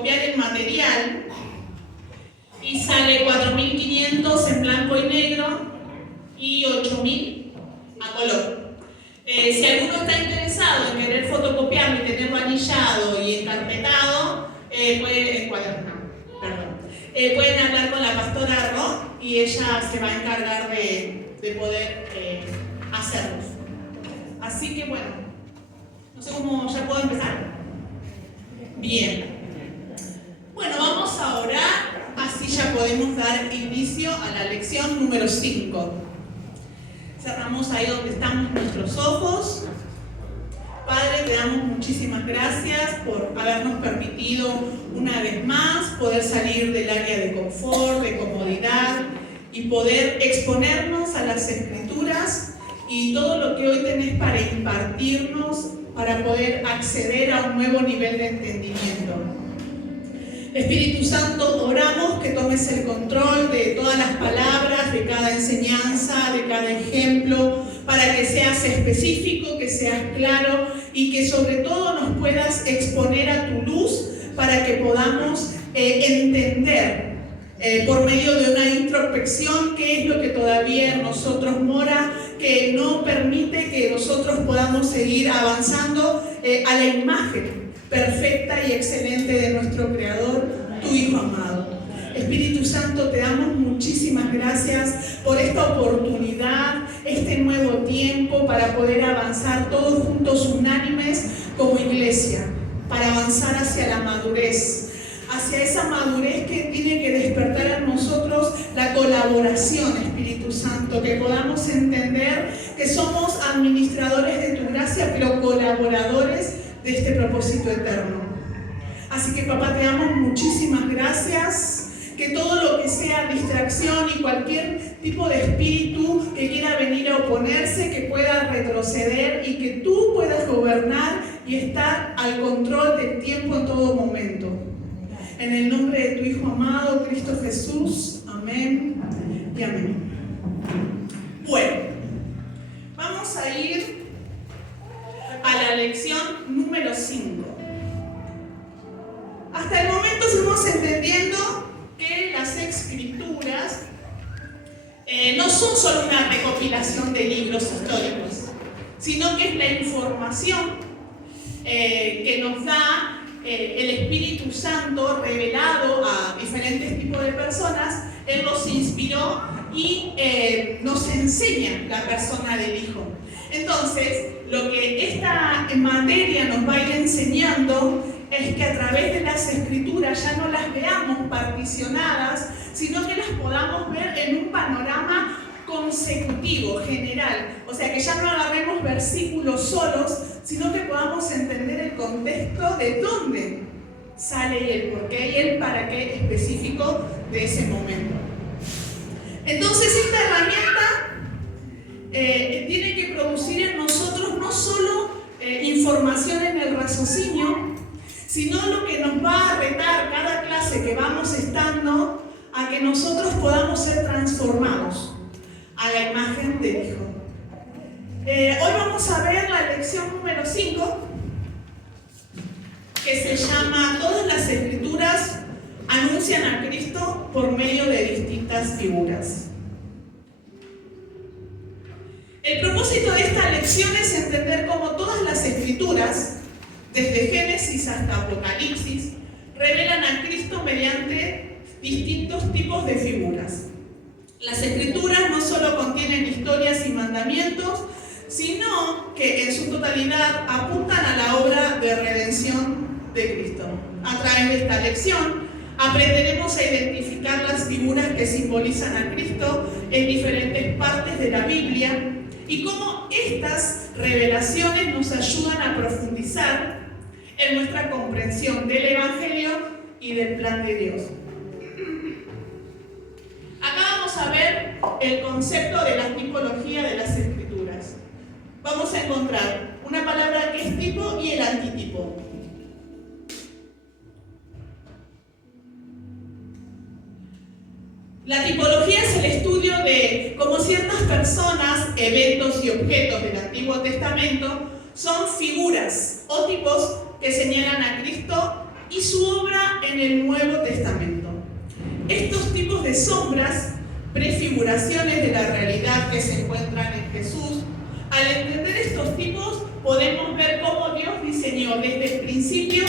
fotocopiar el material y sale 4.500 en blanco y negro y 8.000 a color. Si alguno está interesado en querer fotocopiarlo y tenerlo anillado y encarpetado, pueden hablar con la pastora Ro y ella se va a encargar de poder hacerlos. Así que bueno, no sé cómo ya puedo empezar. Bien. Bueno, vamos a orar, así ya podemos dar inicio a la lección número 5. Cerramos ahí donde estamos nuestros ojos. Padre, te damos muchísimas gracias por habernos permitido una vez más poder salir del área de confort, de comodidad y poder exponernos a las Escrituras y todo lo que hoy tenés para impartirnos para poder acceder a un nuevo nivel de entendimiento. Espíritu Santo, oramos que tomes el control de todas las palabras, de cada enseñanza, de cada ejemplo, para que seas específico, que seas claro y que sobre todo nos puedas exponer a tu luz para que podamos entender por medio de una introspección qué es lo que todavía en nosotros mora, que no permite que nosotros podamos seguir avanzando a la imagen perfecta y excelente de nuestro Creador, tu Hijo amado. Espíritu Santo, te damos muchísimas gracias por esta oportunidad, este nuevo tiempo para poder avanzar todos juntos unánimes como iglesia, para avanzar hacia la madurez, hacia esa madurez que tiene que despertar en nosotros la colaboración, Espíritu Santo, que podamos entender que somos administradores de tu gracia, pero colaboradores de este propósito eterno. Así que, papá, te damos muchísimas gracias. Que todo lo que sea distracción y cualquier tipo de espíritu que quiera venir a oponerse, que pueda retroceder y que tú puedas gobernar y estar al control del tiempo en todo momento. En el nombre de tu Hijo amado, Cristo Jesús. Amén y amén. Bueno, vamos a ir a la lección número 5. Hasta el momento estamos entendiendo que las Escrituras no son solo una recopilación de libros históricos, sino que es la información que nos da el Espíritu Santo revelado a diferentes tipos de personas. Él nos inspiró y nos enseña la persona del Hijo. Entonces, lo que esta materia nos va a ir enseñando es que a través de las Escrituras ya no las veamos particionadas, sino que las podamos ver en un panorama consecutivo, general. O sea, que ya no agarremos versículos solos, sino que podamos entender el contexto de dónde sale y el porqué y el para qué específico de ese momento. Entonces, esta herramienta tiene que producir en nosotros no solo información en el raciocinio, sino lo que nos va a retar cada clase que vamos estando a que nosotros podamos ser transformados a la imagen del Hijo. Hoy vamos a ver la lección número 5, que se llama Todas las Escrituras anuncian a Cristo por medio de distintas figuras. El propósito de esta lección es entender cómo todas las Escrituras, desde Génesis hasta Apocalipsis, revelan a Cristo mediante distintos tipos de figuras. Las Escrituras no solo contienen historias y mandamientos, sino que en su totalidad apuntan a la obra de redención de Cristo. A través de esta lección aprenderemos a identificar las figuras que simbolizan a Cristo en diferentes partes de la Biblia y cómo estas revelaciones nos ayudan a profundizar en nuestra comprensión del Evangelio y del plan de Dios. Acá vamos a ver el concepto de la tipología de las Escrituras. Vamos a encontrar una palabra que es tipo y el antitipo. La tipología es el estudio de cómo ciertas personas, eventos y objetos del Antiguo Testamento son figuras o tipos que señalan a Cristo y y su obra en el Nuevo Testamento. Estos tipos de sombras, prefiguraciones de la realidad que se encuentran en Jesús, al entender estos tipos podemos ver cómo Dios diseñó desde el principio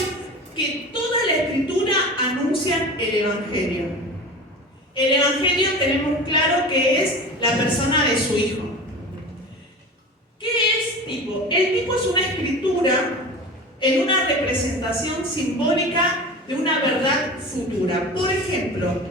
que toda la Escritura anuncia el Evangelio. El Evangelio tenemos claro que es la persona de su Hijo. ¿Qué es tipo? El tipo es una escritura en una representación simbólica de una verdad futura. Por ejemplo,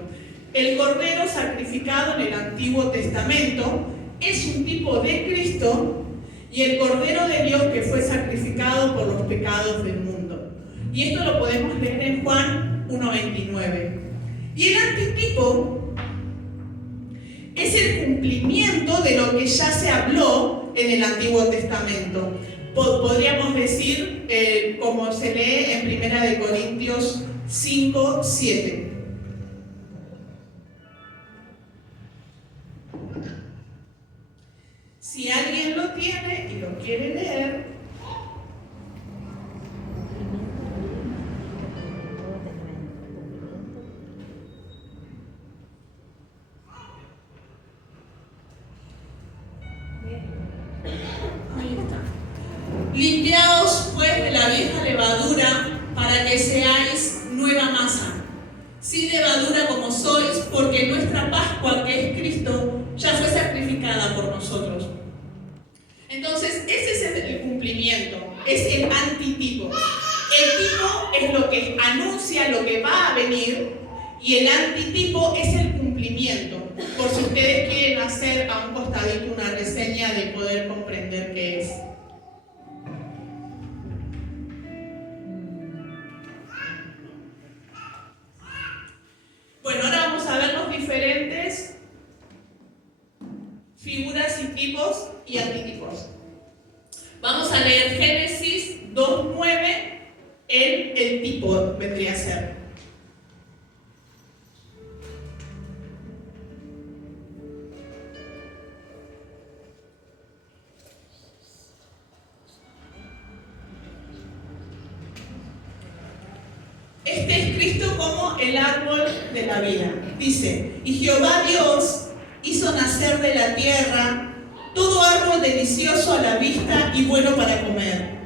el Cordero sacrificado en el Antiguo Testamento es un tipo de Cristo y el Cordero de Dios que fue sacrificado por los pecados del mundo. Y esto lo podemos leer en Juan 1:29. Y el antitipo es el cumplimiento de lo que ya se habló en el Antiguo Testamento. Podríamos decir, como se lee en 1 Corintios 5:7. Si alguien lo tiene y lo quiere leer, ahí está. Limpiaos pues de la vieja levadura para que seáis nueva masa, sin levadura como sois, porque nuestra Pascua, que es Cristo, ya fue sacrificada por nosotros. Entonces, ese es el cumplimiento, es el antitipo. El tipo es lo que anuncia lo que va a venir y el antitipo es el cumplimiento. Por si ustedes quieren hacer a un costadito una reseña de poder comprender qué es. Bueno, ahora vamos a ver los diferentes figuras y tipos y antitipos. Vamos a leer Génesis 2:9, el tipo vendría a ser. Este es Cristo como el árbol de la vida. Dice, y Jehová Dios hizo nacer de la tierra todo árbol delicioso a la vista y bueno para comer.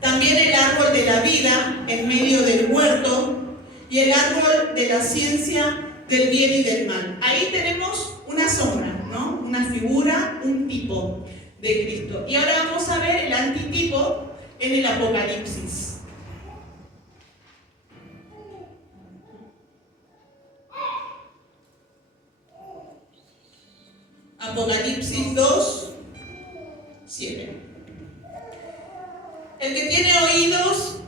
También el árbol de la vida en medio del huerto y el árbol de la ciencia del bien y del mal. Ahí tenemos una sombra, ¿no? Una figura, un tipo de Cristo. Y ahora vamos a ver el antitipo en el Apocalipsis. Apocalipsis 2:7. El que tiene oídos,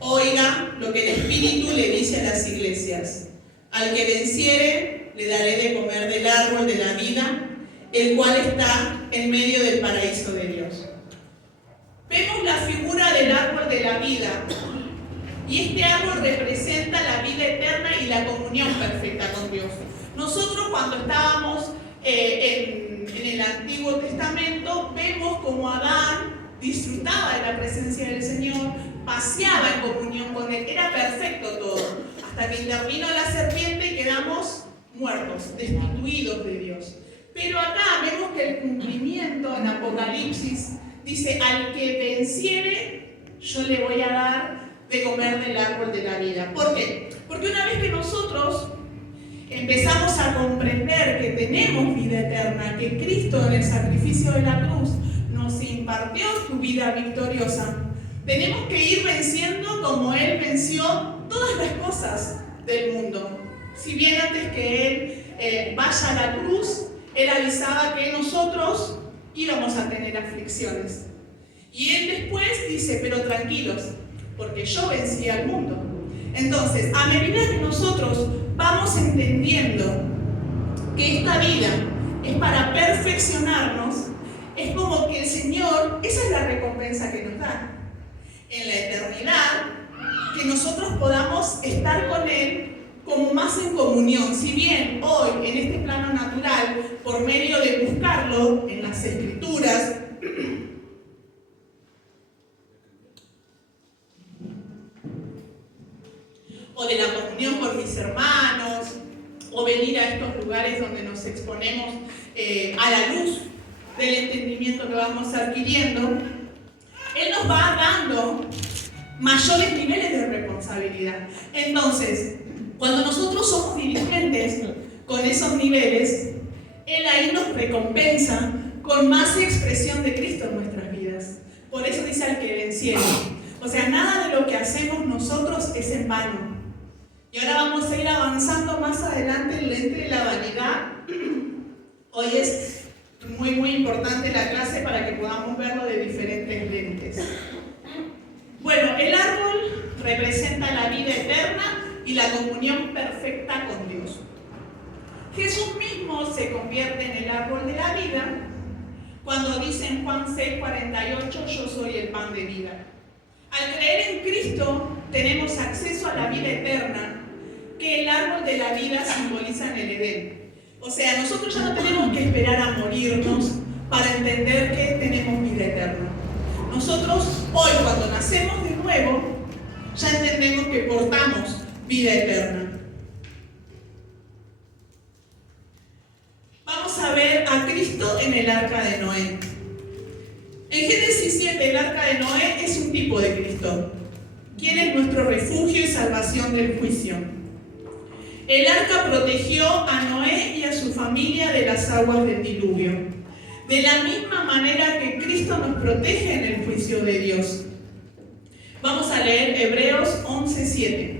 oiga lo que el Espíritu le dice a las iglesias. Al que venciere, le daré de comer del árbol de la vida, el cual está en medio del paraíso de Dios. Vemos la figura del árbol de la vida. Y este árbol representa la vida eterna y la comunión perfecta con Dios. Nosotros cuando estábamos en el Antiguo Testamento vemos como Adán disfrutaba de la presencia del Señor, paseaba en comunión con Él, era perfecto todo, hasta que intervino la serpiente y quedamos muertos, destituidos de Dios. Pero acá vemos que el cumplimiento en Apocalipsis dice, al que venciere, yo le voy a dar de comer del árbol de la vida. ¿Por qué? Porque una vez que nosotros empezamos a comprender que tenemos vida eterna, que Cristo en el sacrificio de la cruz nos impartió su vida victoriosa, tenemos que ir venciendo como Él venció todas las cosas del mundo. Si bien antes que Él vaya a la cruz, Él avisaba que nosotros íbamos a tener aflicciones. Y Él después dice, pero tranquilos, porque yo vencí al mundo. Entonces, a medida que nosotros vamos entendiendo que esta vida es para perfeccionarnos, es como que el Señor, esa es la recompensa que nos da. En la eternidad, que nosotros podamos estar con Él como más en comunión. Si bien hoy, en este plano natural, por medio de buscarlo en las Escrituras, o de la comunión con mis hermanos, o venir a estos lugares donde nos exponemos a la luz del entendimiento que vamos adquiriendo, Él nos va dando mayores niveles de responsabilidad. Entonces, cuando nosotros somos dirigentes con esos niveles, Él ahí nos recompensa con más expresión de Cristo en nuestras vidas. Por eso dice al que venciere. O sea, nada de lo que hacemos nosotros es en vano. Y ahora vamos a ir avanzando más adelante el lente de la vanidad. Hoy es muy importante la clase para que podamos verlo de diferentes lentes. Bueno, el árbol representa la vida eterna y la comunión perfecta con Dios. Jesús mismo se convierte en el árbol de la vida cuando dice en Juan 6:48, yo soy el pan de vida. Al creer en Cristo tenemos acceso a la vida eterna que el árbol de la vida simboliza en el Edén. O sea, nosotros ya no tenemos que esperar a morirnos para entender que tenemos vida eterna. Nosotros hoy, cuando nacemos de nuevo, ya entendemos que portamos vida eterna. Vamos a ver a Cristo en el arca de Noé. En Génesis 7, el arca de Noé es un tipo de Cristo, quien es nuestro refugio y salvación del juicio. El arca protegió a Noé y a su familia de las aguas del diluvio, de la misma manera que Cristo nos protege en el juicio de Dios. Vamos a leer Hebreos 11:7.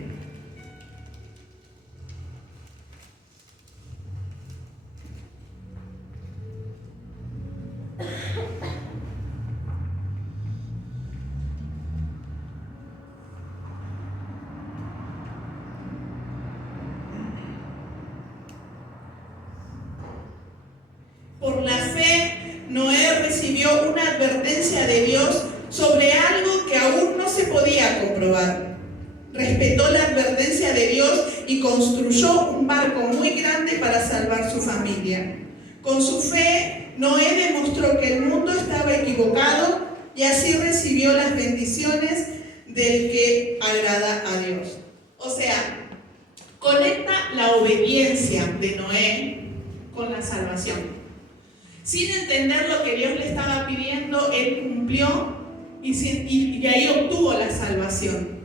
Por la fe, Noé recibió una advertencia de Dios sobre algo que aún no se podía comprobar. Respetó la advertencia de Dios y construyó un barco muy grande para salvar su familia. Con su fe, Noé demostró que el mundo estaba equivocado y así recibió las bendiciones del que agrada a Dios. O sea, conecta la obediencia de Noé con la salvación. Sin entender lo que Dios le estaba pidiendo, él cumplió y de ahí obtuvo la salvación.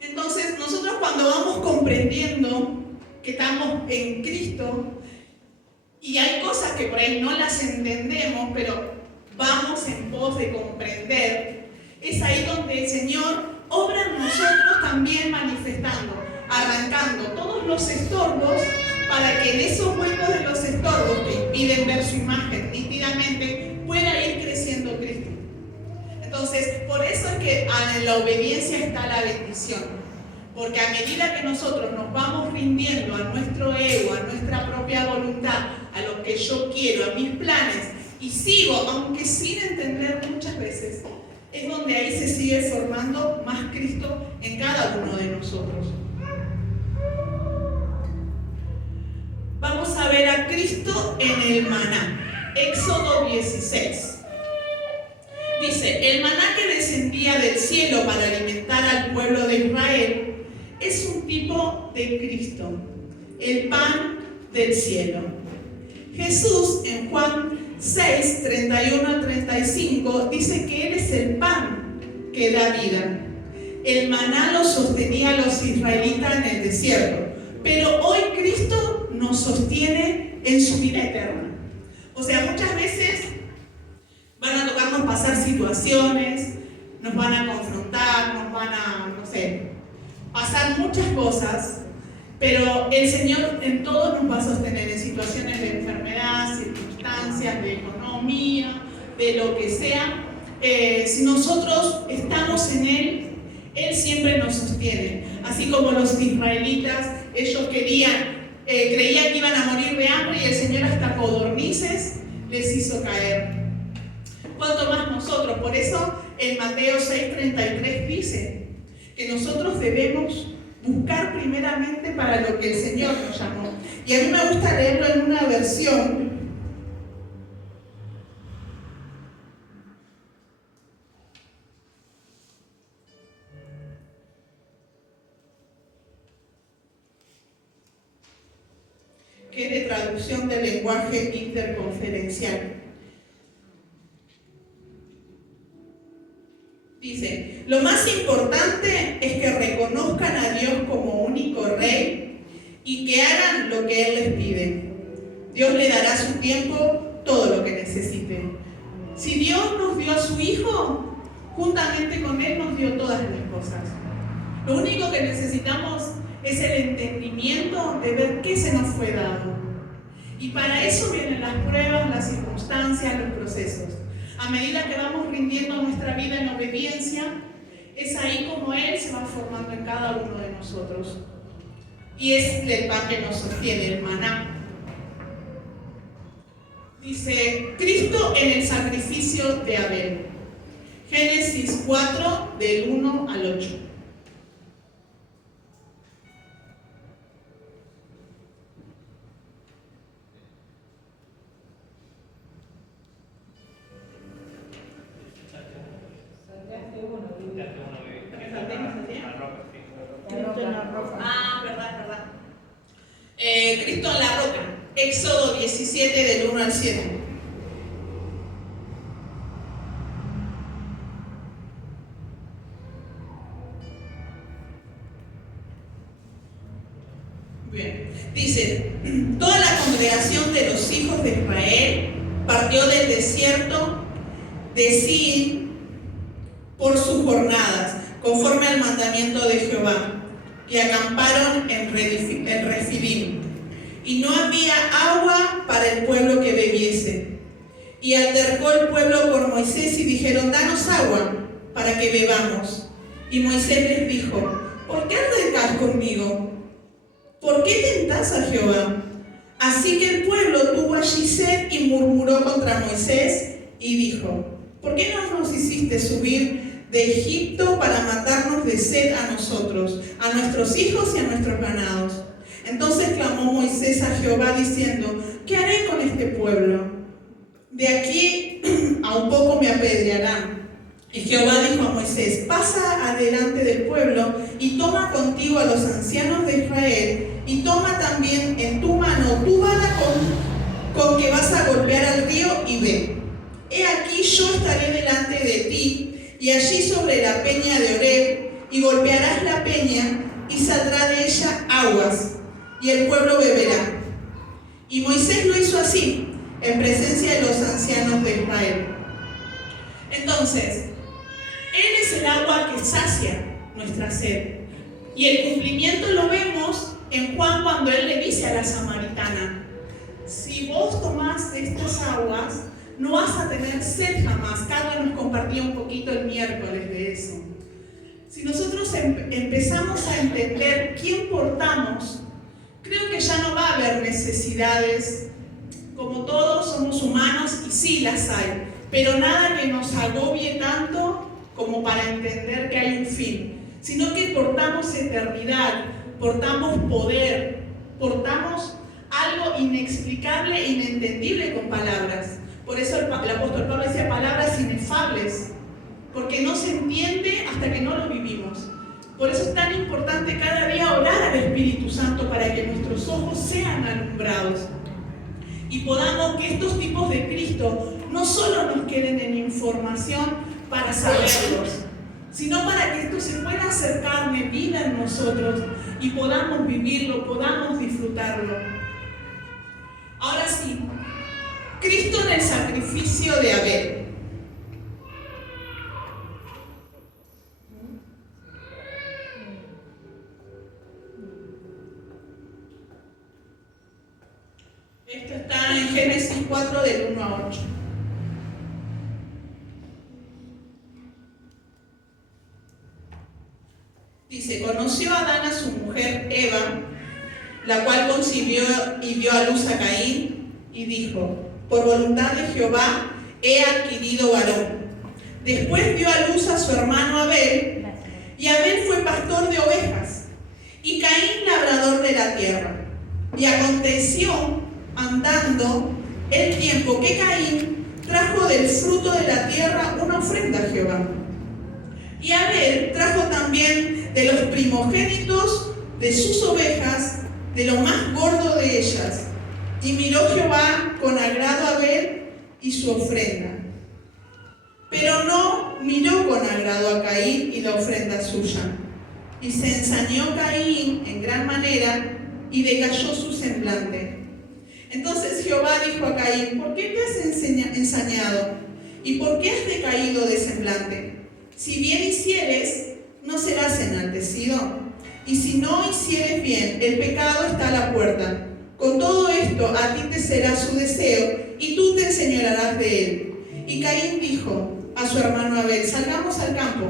Entonces, nosotros cuando vamos comprendiendo que estamos en Cristo, y hay cosas que por ahí no las entendemos, pero vamos en pos de comprender, es ahí donde el Señor obra en nosotros también manifestando, arrancando todos los estorbos, para que en esos huecos de los estorbos que impiden ver su imagen nítidamente, pueda ir creciendo Cristo. Entonces, por eso es que en la obediencia está la bendición. Porque a medida que nosotros nos vamos rindiendo a nuestro ego, a nuestra propia voluntad, a lo que yo quiero, a mis planes, y sigo, aunque sin entender muchas veces, es donde ahí se sigue formando más Cristo en cada uno de nosotros. Vamos a ver a Cristo en el maná. Éxodo 16. Dice, el maná que descendía del cielo para alimentar al pueblo de Israel es un tipo de Cristo, el pan del cielo. Jesús en Juan 6, 31 al 35 dice que Él es el pan que da vida. El maná lo sostenía a los israelitas en el desierto, pero hoy Cristo nos sostiene en su vida eterna. O sea, muchas veces van a tocarnos pasar situaciones, nos van a confrontar, nos van a, pasar muchas cosas, pero el Señor en todo nos va a sostener en situaciones de enfermedad, circunstancias, de economía, de lo que sea. Si nosotros estamos en Él, Él siempre nos sostiene. Así como los israelitas, ellos creían que iban a morir de hambre y el Señor hasta codornices les hizo caer. ¿Cuánto más nosotros? Por eso en Mateo 6:33 dice que nosotros debemos buscar primeramente para lo que el Señor nos llamó. Y a mí me gusta leerlo en una versión que es de traducción del lenguaje interconferencial. Dice, lo más importante es que reconozcan a Dios como único Rey y que hagan lo que Él les pide. Dios le dará a su tiempo todo lo que necesiten. Si Dios nos dio a su Hijo, juntamente con Él nos dio todas las cosas. Lo único que necesitamos es el entendimiento de ver qué se nos fue dado. Y para eso vienen las pruebas, las circunstancias, los procesos. A medida que vamos rindiendo nuestra vida en obediencia, es ahí como Él se va formando en cada uno de nosotros. Y es el pan que nos sostiene, el maná. Dice, Cristo en el sacrificio de Abel. Génesis 4, del 1 al 8. Cristo en la roca. Éxodo 17, del 1 al 7. Bien. Dice, toda la congregación de los hijos de Israel partió del desierto de Sin por sus jornadas, conforme al mandamiento de Jehová, y acamparon en Refidim. Y no había agua para el pueblo que bebiese. Y altercó el pueblo con Moisés y dijeron, danos agua para que bebamos. Y Moisés les dijo, ¿por qué altercás conmigo? ¿Por qué tentás a Jehová? Así que el pueblo tuvo allí sed y murmuró contra Moisés y dijo, ¿por qué no nos hiciste subir de Egipto para matarnos de sed a nosotros, a nuestros hijos y a nuestros ganados? Entonces clamó Moisés a Jehová diciendo, ¿qué haré con este pueblo? De aquí a un poco me apedrearán. Y Jehová dijo a Moisés, pasa adelante del pueblo y toma contigo a los ancianos de Israel y toma también en tu mano tu vara con que vas a golpear al río y ve. He aquí yo estaré delante de ti y allí sobre la peña de Oreb y golpearás la peña y saldrá de ella aguas y el pueblo beberá. Y Moisés lo hizo así en presencia de los ancianos de Israel. Entonces, Él es el agua que sacia nuestra sed. Y el cumplimiento lo vemos en Juan cuando Él le dice a la samaritana, si vos tomás de estas aguas, no vas a tener sed jamás. Carla nos compartía un poquito el miércoles de eso. Si nosotros empezamos a entender quién portamos, creo que ya no va a haber necesidades. Como todos somos humanos y sí las hay, pero nada que nos agobie tanto como para entender que hay un fin, sino que portamos eternidad, portamos poder, portamos algo inexplicable e inentendible con palabras. Por eso el apóstol Pablo decía palabras inefables, porque no se entiende hasta que no lo vivimos. Por eso es tan importante cada día orar al Espíritu Santo para que nuestros ojos sean alumbrados y podamos que estos tipos de Cristo no solo nos queden en información para saberlos, sino para que esto se pueda hacer carne, vida en nosotros y podamos vivirlo, podamos disfrutarlo. Ahora sí, Cristo en el sacrificio de Abel. Esto está en Génesis 4 del 1 a 8. Dice, conoció Adán a su mujer Eva, la cual concibió y dio a luz a Caín, y dijo, por voluntad de Jehová he adquirido varón. Después dio a luz a su hermano Abel, y Abel fue pastor de ovejas, y Caín labrador de la tierra. Y aconteció, andando el tiempo, que Caín trajo del fruto de la tierra una ofrenda a Jehová. Y Abel trajo también de los primogénitos de sus ovejas, de lo más gordo de ellas. Y miró Jehová con agrado a Abel y su ofrenda, pero no miró con agrado a Caín y la ofrenda suya. Y se ensañó Caín en gran manera y decayó su semblante. Entonces Jehová dijo a Caín: ¿por qué te has ensañado? ¿Y por qué has decaído de semblante? Si bien hicieres, no serás enaltecido. Y si no hicieres bien, el pecado está a la puerta. Con todo esto, a ti te será su deseo, y tú te enseñorearás de él. Y Caín dijo a su hermano Abel: salgamos al campo.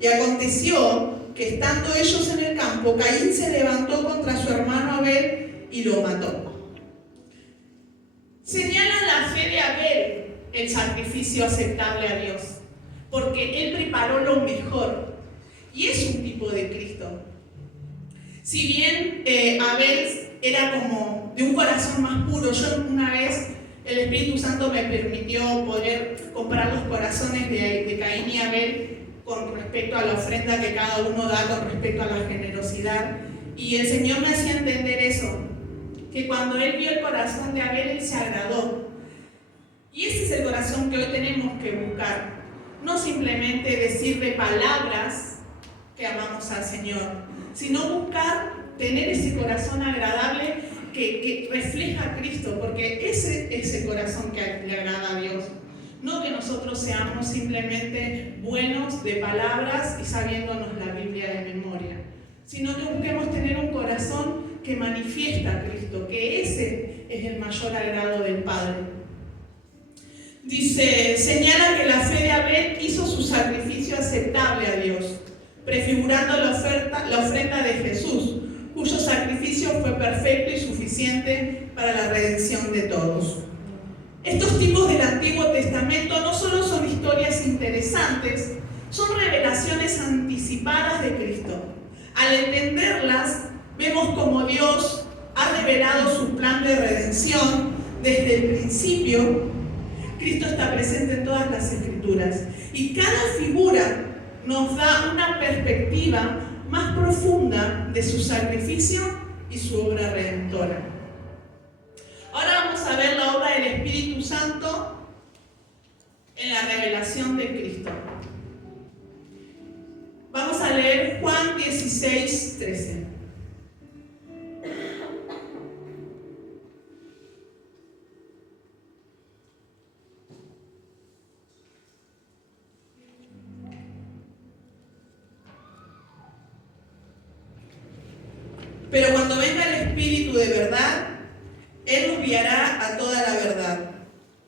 Y aconteció que estando ellos en el campo, Caín se levantó contra su hermano Abel y lo mató. Señala la fe de Abel el sacrificio aceptable a Dios, porque él preparó lo mejor, y es un tipo de Cristo. Si bien Abel era como de un corazón más puro, yo una vez el Espíritu Santo me permitió poder comparar los corazones de Caín y Abel con respecto a la ofrenda que cada uno da, con respecto a la generosidad, y el Señor me hacía entender eso, que cuando Él vio el corazón de Abel, Él se agradó. Y ese es el corazón que hoy tenemos que buscar, no simplemente decirle palabras que amamos al Señor, sino buscar tener ese corazón agradable que refleja a Cristo, porque ese es el corazón que le agrada a Dios. No que nosotros seamos simplemente buenos de palabras y sabiéndonos la Biblia de memoria, sino que busquemos tener un corazón que manifiesta a Cristo, que ese es el mayor agrado del Padre. Dice, señala que la fe de Abel hizo su sacrificio aceptable a Dios, prefigurando la ofrenda de Jesús, cuyo sacrificio fue perfecto y suficiente para la redención de todos. Estos tipos del Antiguo Testamento no solo son historias interesantes, son revelaciones anticipadas de Cristo. Al entenderlas, vemos cómo Dios ha revelado su plan de redención desde el principio. Cristo está presente en todas las Escrituras y cada figura nos da una perspectiva más profunda de su sacrificio y su obra redentora. Ahora vamos a ver la obra del Espíritu Santo en la revelación de Cristo. Vamos a leer Juan 16, 13. Pero cuando venga el Espíritu de verdad, Él nos guiará a toda la verdad,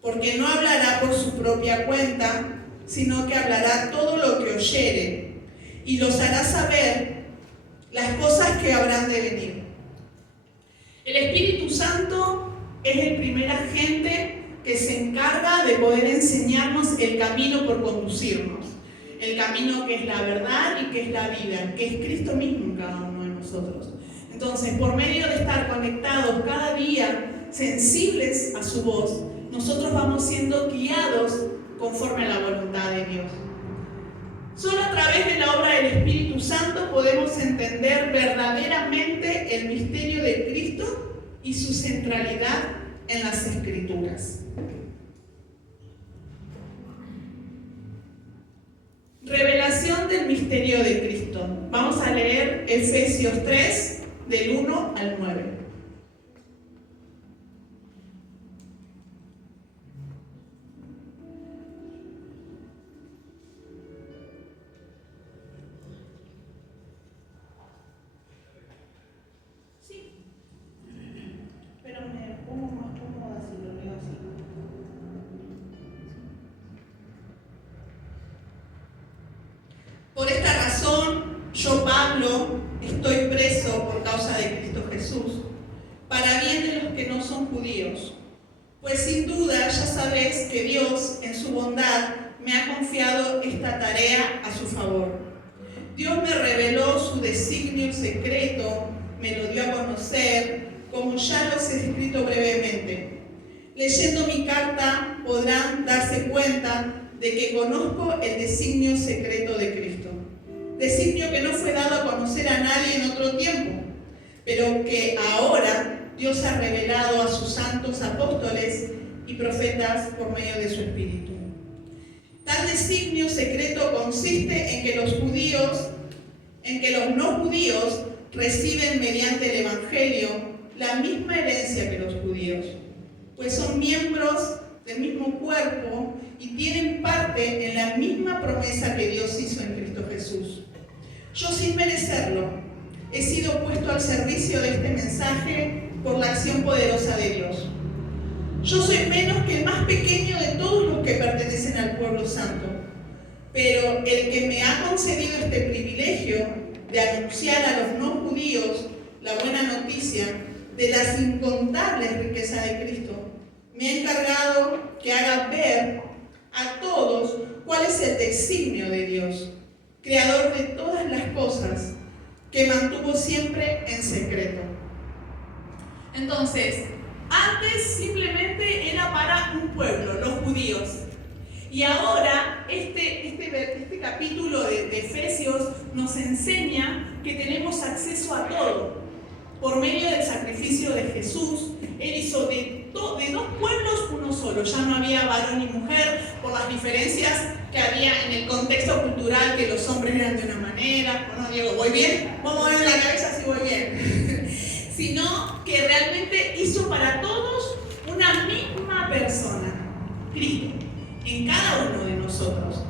porque no hablará por su propia cuenta, sino que hablará todo lo que oyere, y los hará saber las cosas que habrán de venir. El Espíritu Santo es el primer agente que se encarga de poder enseñarnos el camino por conducirnos, el camino que es la verdad y que es la vida, que es Cristo mismo en cada uno de nosotros. Entonces, por medio de estar conectados cada día, sensibles a su voz, nosotros vamos siendo guiados conforme a la voluntad de Dios. Solo a través de la obra del Espíritu Santo podemos entender verdaderamente el misterio de Cristo y su centralidad en las Escrituras. Revelación del misterio de Cristo. Vamos a leer Efesios 3, del 1 al 9. Sí, pero me pongo más cómoda si lo leo así. Por esta razón, yo, Pablo, estoy preso por causa de Cristo Jesús, para bien de los que no son judíos. Pues sin duda ya sabéis que Dios, en su bondad, me ha confiado esta tarea a su favor. Dios me reveló su designio secreto, me lo dio a conocer, como ya los he escrito brevemente. Leyendo mi carta podrán darse cuenta de que conozco el designio secreto de Cristo. Designio que no fue dado a conocer a nadie en otro tiempo, pero que ahora Dios ha revelado a sus santos apóstoles y profetas por medio de su Espíritu. Tal designio secreto consiste en que los no judíos reciben mediante el Evangelio la misma herencia que los judíos, pues son miembros del mismo cuerpo y tienen parte en la misma promesa que Dios hizo en Cristo Jesús. Yo, sin merecerlo, he sido puesto al servicio de este mensaje por la acción poderosa de Dios. Yo soy menos que el más pequeño de todos los que pertenecen al pueblo santo, pero el que me ha concedido este privilegio de anunciar a los no judíos la buena noticia de las incontables riquezas de Cristo, me ha encargado que haga ver a todos cuál es el designio de Dios, creador de todas las cosas, que mantuvo siempre en secreto. Entonces, antes simplemente era para un pueblo, los judíos. Y ahora este capítulo de Efesios nos enseña que tenemos acceso a todo. Por medio del sacrificio de Jesús, Él hizo de dos pueblos uno solo. Ya no había varón y mujer por las diferencias que había en el contexto cultural, que los hombres eran de una manera. ¿O no, Diego? ¿Voy bien? Vamos a ver la cabeza si voy bien. Sino que realmente hizo para todos una misma persona, Cristo, en cada uno de nosotros.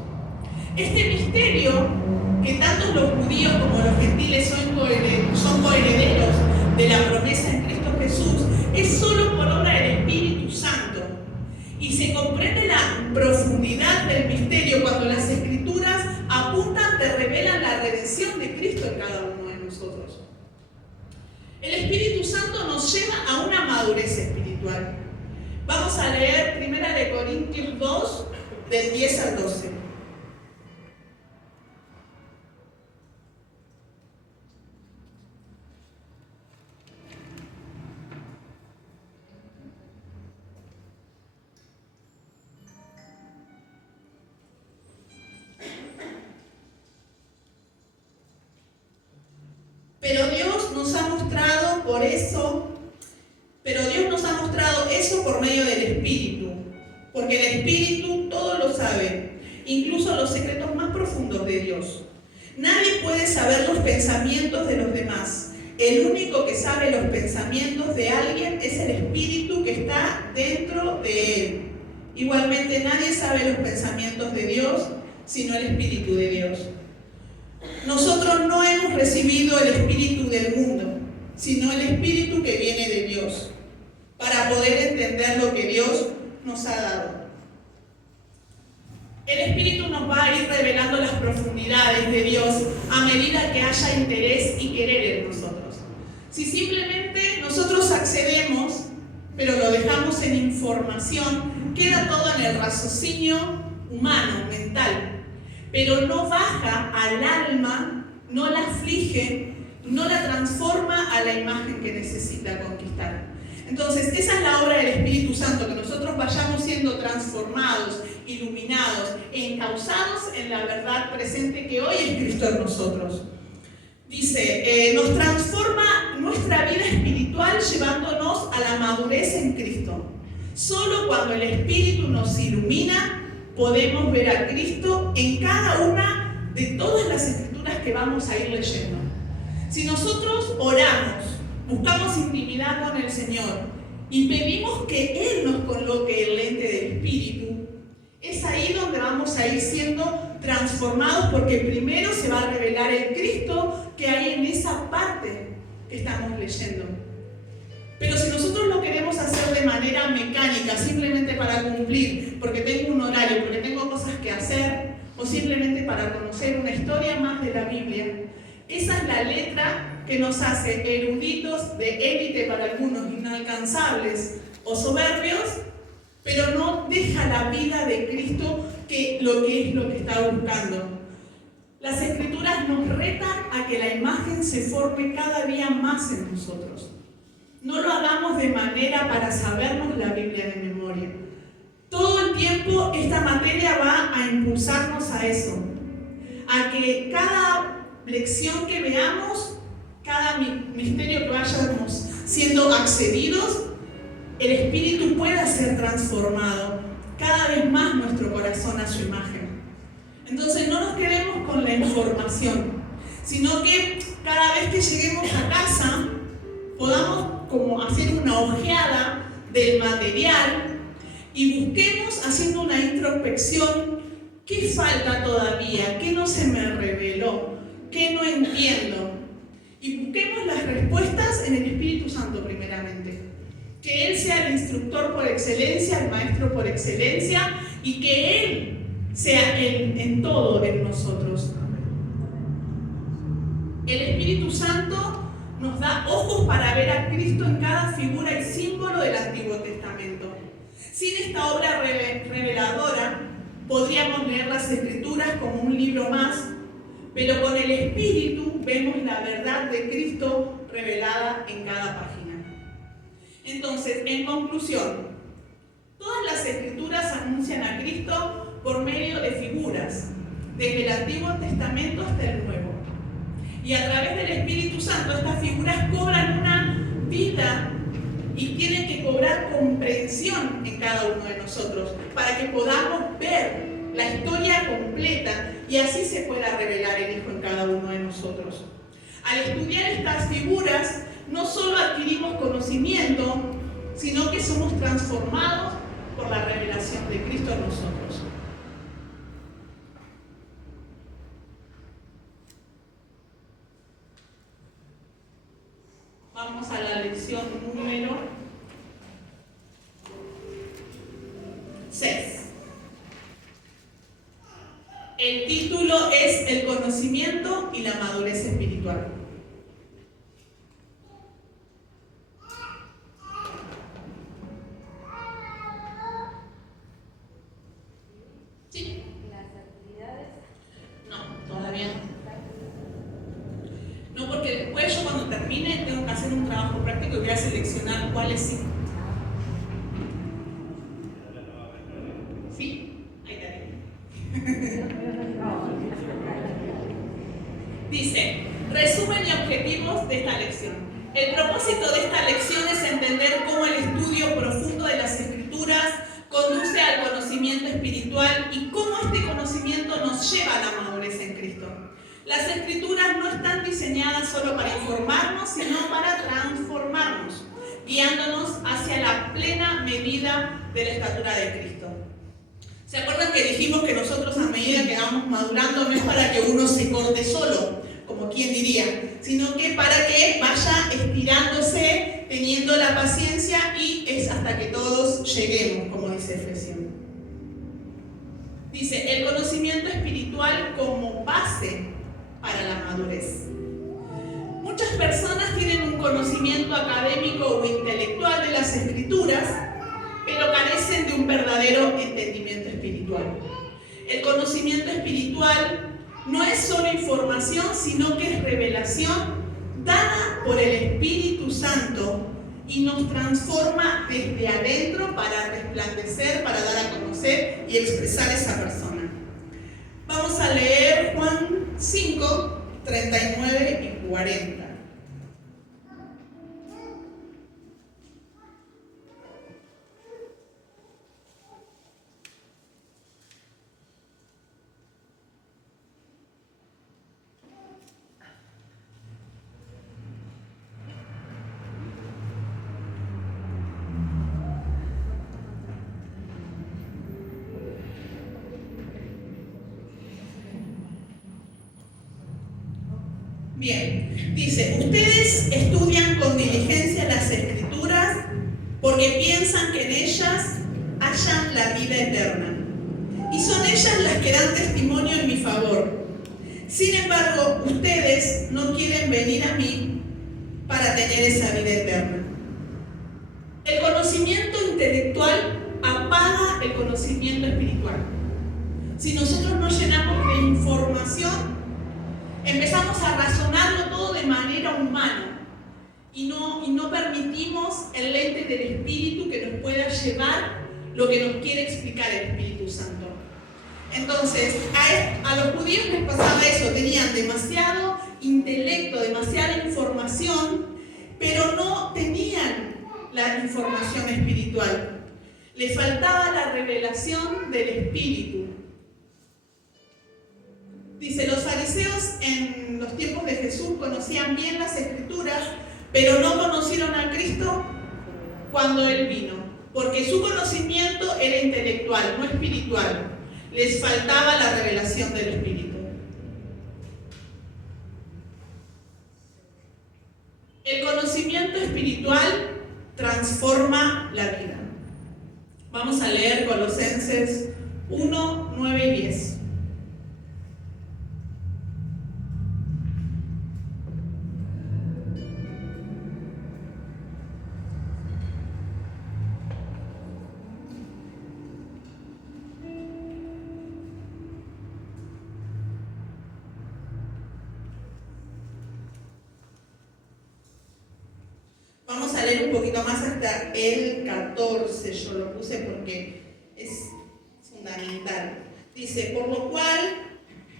Este misterio, que tanto los judíos como los gentiles son coherederos de la promesa en Cristo Jesús, es solo por obra del Espíritu Santo. Y se comprende la profundidad del misterio cuando las Escrituras apuntan, te revelan la redención de Cristo en cada uno de nosotros. El Espíritu Santo nos lleva a una madurez espiritual. Vamos a leer 1 Corintios 2, del 10 al 12. Pero Dios nos ha mostrado eso por medio del Espíritu, porque el Espíritu todo lo sabe, incluso los secretos más profundos de Dios. Nadie puede saber los pensamientos de los demás. El único que sabe los pensamientos de alguien es el Espíritu que está dentro de él. Igualmente nadie sabe los pensamientos de Dios, sino el Espíritu de Dios. Nosotros no hemos recibido el espíritu del mundo, sino el Espíritu que viene de Dios, para poder entender lo que Dios nos ha dado. El Espíritu nos va a ir revelando las profundidades de Dios a medida que haya interés y querer en nosotros. Si simplemente nosotros accedemos, pero lo dejamos en información, queda todo en el raciocinio humano, mental. Pero no baja al alma, no la aflige, no la transforma a la imagen que necesita conquistar. Entonces, esa es la obra del Espíritu Santo, que nosotros vayamos siendo transformados, iluminados e encausados en la verdad presente que hoy es Cristo en nosotros. Dice, nos transforma nuestra vida espiritual llevándonos a la madurez en Cristo. Solo cuando el Espíritu nos ilumina, podemos ver a Cristo en cada una de todas las escrituras que vamos a ir leyendo. Si nosotros oramos, buscamos intimidad con el Señor y pedimos que Él nos coloque el lente del Espíritu, es ahí donde vamos a ir siendo transformados, porque primero se va a revelar el Cristo que hay en esa parte que estamos leyendo. Pero si nosotros lo queremos hacer de manera mecánica, simplemente para cumplir, porque tengo un horario, porque tengo cosas que hacer, o simplemente para conocer una historia más de la Biblia, esa es la letra que nos hace eruditos de élite para algunos, inalcanzables o soberbios, pero no deja la vida de Cristo que es lo que está buscando. Las Escrituras nos retan a que la imagen se forme cada día más en nosotros. No lo hagamos de manera para sabernos la Biblia de memoria. Todo el tiempo esta materia va a impulsarnos a eso, a que cada lección que veamos, cada misterio que vayamos siendo accedidos, el espíritu pueda ser transformado cada vez más nuestro corazón a su imagen. Entonces no nos quedemos con la información, sino que cada vez que lleguemos a casa podamos como hacer una ojeada del material y busquemos haciendo una introspección. ¿Qué falta todavía? ¿Qué no se me reveló? ¿Qué no entiendo? Y busquemos las respuestas en el Espíritu Santo primeramente. Que Él sea el instructor por excelencia, el maestro por excelencia, y que Él sea en todo en nosotros. El Espíritu Santo nos da ojos para ver a Cristo en cada figura y símbolo del Antiguo Testamento. Sin esta obra reveladora, podríamos leer las Escrituras como un libro más, pero con el Espíritu vemos la verdad de Cristo revelada en cada página. Entonces, en conclusión, todas las Escrituras anuncian a Cristo por medio de figuras, desde el Antiguo Testamento hasta el Nuevo. Y a través del Espíritu Santo, estas figuras cobran una vida y tienen que cobrar comprensión en cada uno de nosotros para que podamos ver la historia completa y así se pueda revelar el Hijo en cada uno de nosotros. Al estudiar estas figuras, no solo adquirimos conocimiento, sino que somos transformados por la revelación de Cristo en nosotros. Vamos a la lección número 6. El título es El conocimiento y la madurez espiritual. ¿Sí? ¿Las actividades? No, todavía no. No, porque después yo cuando termine tengo que hacer un trabajo práctico y voy a seleccionar cuáles sí. ¿Sí? Ahí está. Dice, resumen y objetivos de esta lección. El propósito de esta lección es entender cómo el estudio profundo de las Escrituras conduce al conocimiento espiritual y cómo este conocimiento nos lleva a la madurez en Cristo. Las Escrituras no están diseñadas solo para informarnos, sino para transformarnos, guiándonos hacia la plena medida de la estatura de Cristo. ¿Se acuerdan que dijimos que nosotros a medida que vamos madurando no es para que uno se corte solo, como quien diría, sino que para que vaya estirándose, teniendo la paciencia y es hasta que todos lleguemos, como dice Efesios? Dice, el conocimiento espiritual como base para la madurez. Muchas personas tienen un conocimiento académico o intelectual de las Escrituras, pero carecen de un verdadero entendimiento espiritual. El conocimiento espiritual no es solo información, sino que es revelación dada por el Espíritu Santo y nos transforma desde adentro para resplandecer, para dar a conocer y expresar esa persona. Vamos a leer Juan 5, 39 y 40. Bien, dice, ustedes estudian con diligencia las Escrituras porque piensan que en ellas hallan la vida eterna. Y son ellas las que dan testimonio en mi favor. Sin embargo, ustedes no quieren venir a mí para tener esa vida eterna. El conocimiento intelectual apaga el conocimiento espiritual. Si nosotros nos llenamos de información, empezamos a razonarlo todo de manera humana y no permitimos el lente del Espíritu que nos pueda llevar lo que nos quiere explicar el Espíritu Santo. Entonces, a los judíos les pasaba eso, tenían demasiado intelecto, demasiada información, pero no tenían información espiritual. Le faltaba la revelación del Espíritu. Dice, los fariseos en los tiempos de Jesús conocían bien las Escrituras, pero no conocieron a Cristo cuando Él vino, porque su conocimiento era intelectual, no espiritual. Les faltaba la revelación del Espíritu. El conocimiento espiritual transforma la vida. Vamos a leer Colosenses 1, 9 y 10. Vamos a leer un poquito más hasta el 14, yo lo puse porque es fundamental. Dice, por lo cual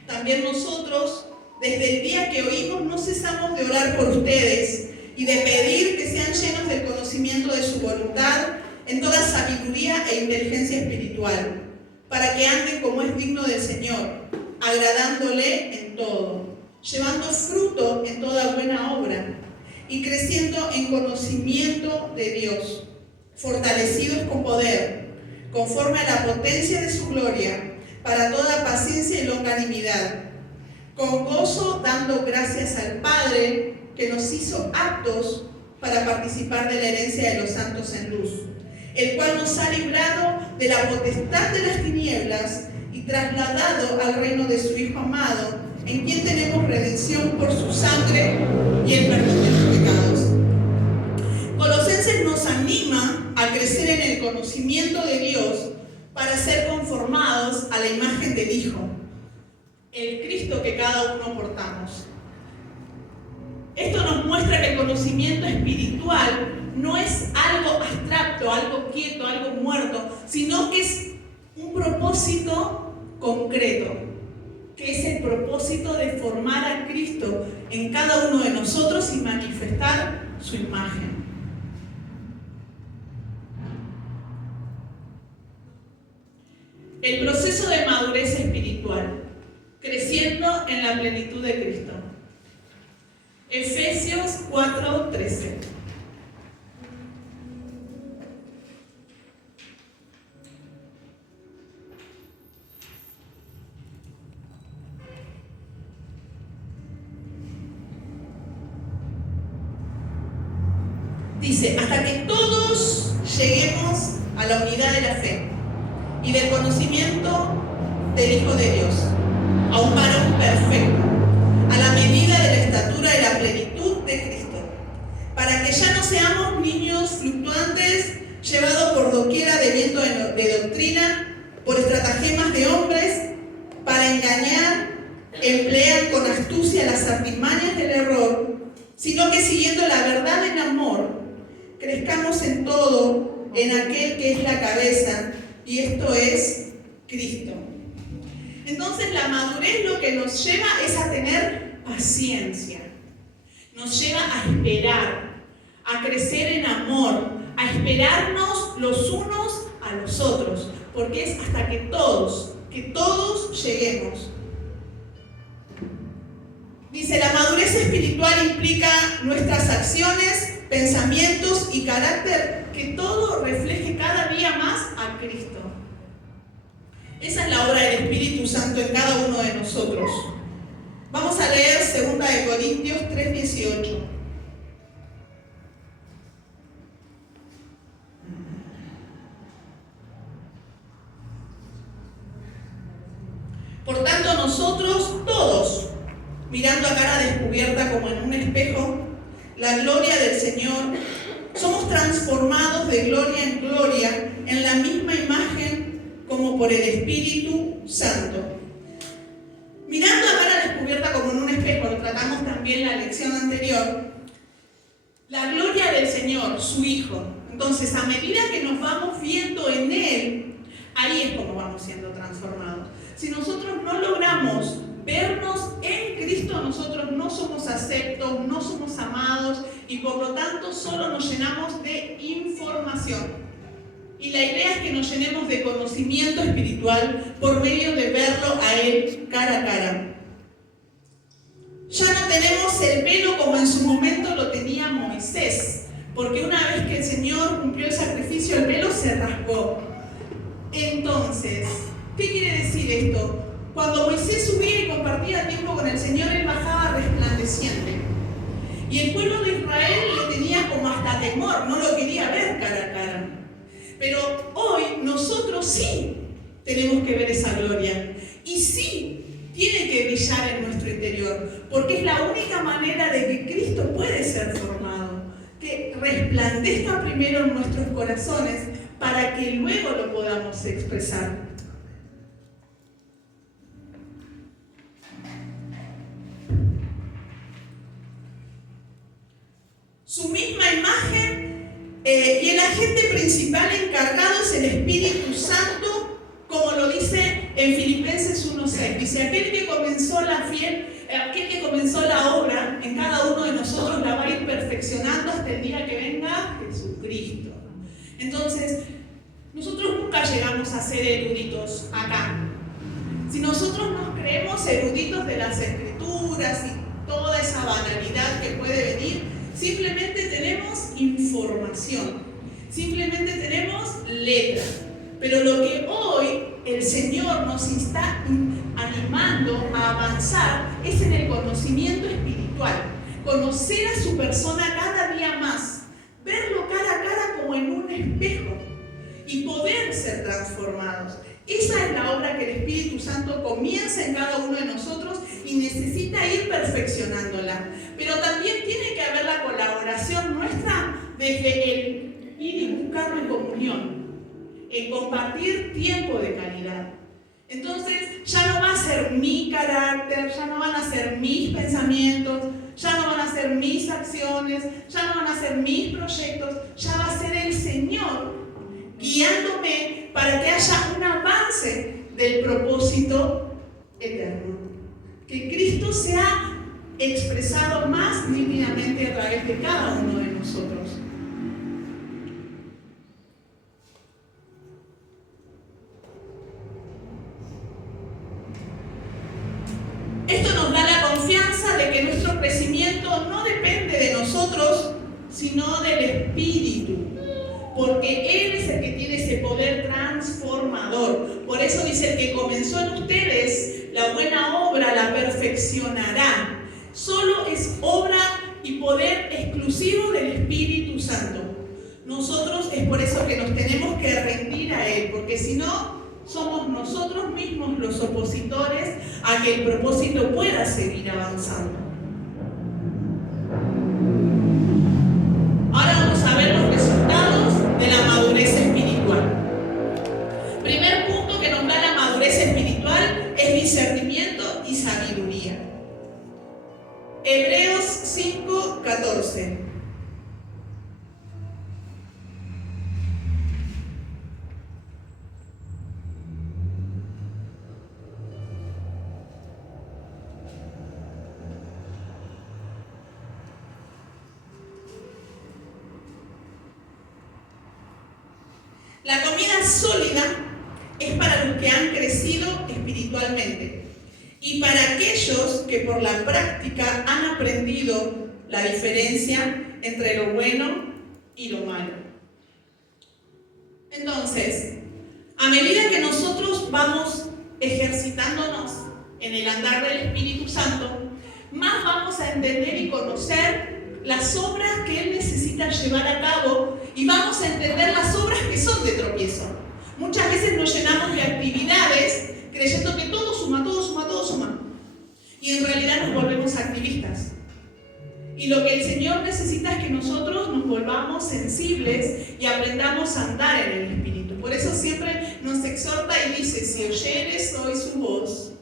también nosotros, desde el día que oímos, no cesamos de orar por ustedes y de pedir que sean llenos del conocimiento de su voluntad en toda sabiduría e inteligencia espiritual, para que anden como es digno del Señor, agradándole en todo, llevando fruto en toda buena obra, y creciendo en conocimiento de Dios, fortalecidos con poder, conforme a la potencia de su gloria, para toda paciencia y longanimidad, con gozo dando gracias al Padre, que nos hizo aptos para participar de la herencia de los santos en luz, el cual nos ha librado de la potestad de las tinieblas y trasladado al reino de su Hijo amado, en quien tenemos redención por su sangre y el perdón de los pecados. Colosenses nos anima a crecer en el conocimiento de Dios para ser conformados a la imagen del Hijo, el Cristo que cada uno portamos. Esto nos muestra que el conocimiento espiritual no es algo abstracto, algo quieto, algo muerto, sino que es un propósito concreto, que es el propósito de formar a Cristo en cada uno de nosotros y manifestar su imagen. El proceso de madurez espiritual, creciendo en la plenitud de Cristo. Efesios 4:13. Dice, hasta que todos lleguemos a la unidad de la fe y del conocimiento del Hijo de Dios, a un varón perfecto, a la medida de la estatura de la plenitud de Cristo, para que ya no seamos niños fluctuantes, llevados por doquiera de viento de doctrina, por estratagemas de hombres, para engañar, emplean con astucia las artimañas del error, sino que siguiendo la verdad en amor, crezcamos en todo en aquel que es la cabeza, y esto es Cristo. Entonces la madurez lo que nos lleva es a tener paciencia, nos lleva a esperar, a crecer en amor, a esperarnos los unos a los otros, porque es hasta que todos lleguemos. Dice, la madurez espiritual implica nuestras acciones, pensamientos y carácter, que todo refleje cada día más a Cristo. Esa es la obra del Espíritu Santo en cada uno de nosotros. Vamos a leer 2 Corintios 3:18. Por tanto, nosotros todos, mirando a cara descubierta como en un espejo, la gloria del Señor, somos transformados de gloria en gloria en la misma imagen como por el Espíritu Santo. Mirando a cara descubierta como en un espejo, lo tratamos también en la lección anterior, la gloria del Señor, su Hijo. Entonces, a medida que nos vamos viendo en Él, ahí es como vamos siendo transformados. Si nosotros no logramos vernos en Cristo, nosotros no somos aceptos, no somos amados, y por lo tanto solo nos llenamos de información. Y la idea es que nos llenemos de conocimiento espiritual por medio de verlo a Él cara a cara. Ya no tenemos el velo como en su momento lo tenía Moisés, porque una vez que el Señor cumplió el sacrificio, el velo se rasgó. Entonces, ¿qué quiere decir esto? Cuando Moisés subía y compartía tiempo con el Señor, él bajaba resplandeciente. Y el pueblo de Israel le tenía como hasta temor, no lo quería ver cara a cara. Pero hoy nosotros sí tenemos que ver esa gloria. Y sí tiene que brillar en nuestro interior, porque es la única manera de que Cristo puede ser formado. Que resplandezca primero en nuestros corazones para que luego lo podamos expresar. Su misma imagen y el agente principal encargado es el Espíritu Santo, como lo dice en Filipenses 1:6. Dice, aquel que comenzó la obra en cada uno de nosotros la va a ir perfeccionando hasta el día que venga Jesucristo. Entonces, nosotros nunca llegamos a ser eruditos acá. Si nosotros nos creemos eruditos de las Escrituras y toda esa banalidad que puede venir, simplemente tenemos información, simplemente tenemos letras. Pero lo que hoy el Señor nos está animando a avanzar es en el conocimiento espiritual, conocer a su persona cada día más, verlo cara a cara como en un espejo y poder ser transformados. Esa es la obra que el Espíritu Santo comienza en cada uno de nosotros y necesita ir perfeccionándola. Pero también tiene que haber la colaboración nuestra desde el ir y buscarlo en comunión, en compartir tiempo de calidad. Entonces ya no va a ser mi carácter, ya no van a ser mis pensamientos, ya no van a ser mis acciones, ya no van a ser mis proyectos, ya va a ser el Señor guiándome para que haya un avance del propósito eterno. Que Cristo sea expresado más nítidamente a través de cada uno de nosotros. Esto nos da la confianza de que nuestro crecimiento no depende de nosotros, sino del Espíritu, porque Él es el que tiene ese poder transformador. Por eso dice, el que comenzó en ustedes la buena obra la perfeccionará. Solo es obra y poder exclusivo del Espíritu Santo. Nosotros es por eso que nos tenemos que rendir a Él, porque si no, somos nosotros mismos los opositores a que el propósito pueda seguir avanzando. Ahora vamos a ver los resultados de la madurez espiritual. Primer punto que nos da la madurez espiritual es discernimiento y sabiduría. Hebreos 5:14. La comida sólida es para los que han crecido espiritualmente y para aquellos que por la práctica han aprendido la diferencia entre lo bueno y lo malo. Entonces, a medida que nosotros vamos ejercitándonos en el andar del Espíritu Santo, más vamos a entender y conocer las obras que Él necesita llevar a cabo y vamos a entender las obras que son de tropiezo. Muchas veces nos llenamos de actividades creyendo que todo suma, todo suma, todo suma. Y en realidad nos volvemos activistas. Y lo que el Señor necesita es que nosotros nos volvamos sensibles y aprendamos a andar en el Espíritu. Por eso siempre nos exhorta y dice, si oyeres hoy su voz,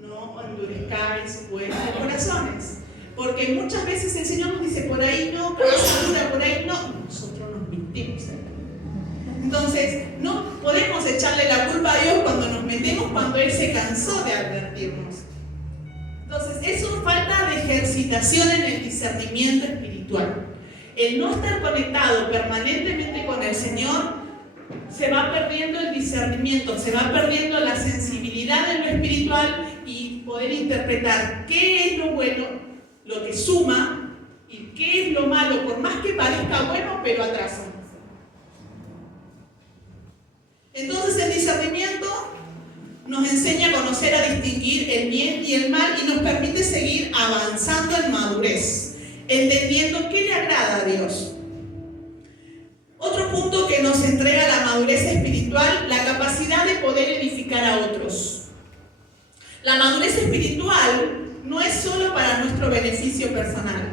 no endurezcáis vuestros corazones. Porque muchas veces el Señor nos dice, por ahí no, por ahí no, nosotros nos metemos. Entonces, no podemos echarle la culpa a Dios cuando nos metemos, cuando Él se cansó de advertirnos. Entonces, es una falta de ejercitación en el discernimiento espiritual. el no estar conectado permanentemente con el Señor, se va perdiendo el discernimiento, se va perdiendo la sensibilidad en lo espiritual y poder interpretar qué es lo bueno, lo que suma, y qué es lo malo, por más que parezca bueno, pero atrasa. Entonces el discernimiento nos enseña a conocer, a distinguir el bien y el mal y nos permite seguir avanzando en madurez, entendiendo qué le agrada a Dios. Otro punto que nos entrega la madurez espiritual, la capacidad de poder edificar a otros. La madurez espiritual no es solo para nuestro beneficio personal.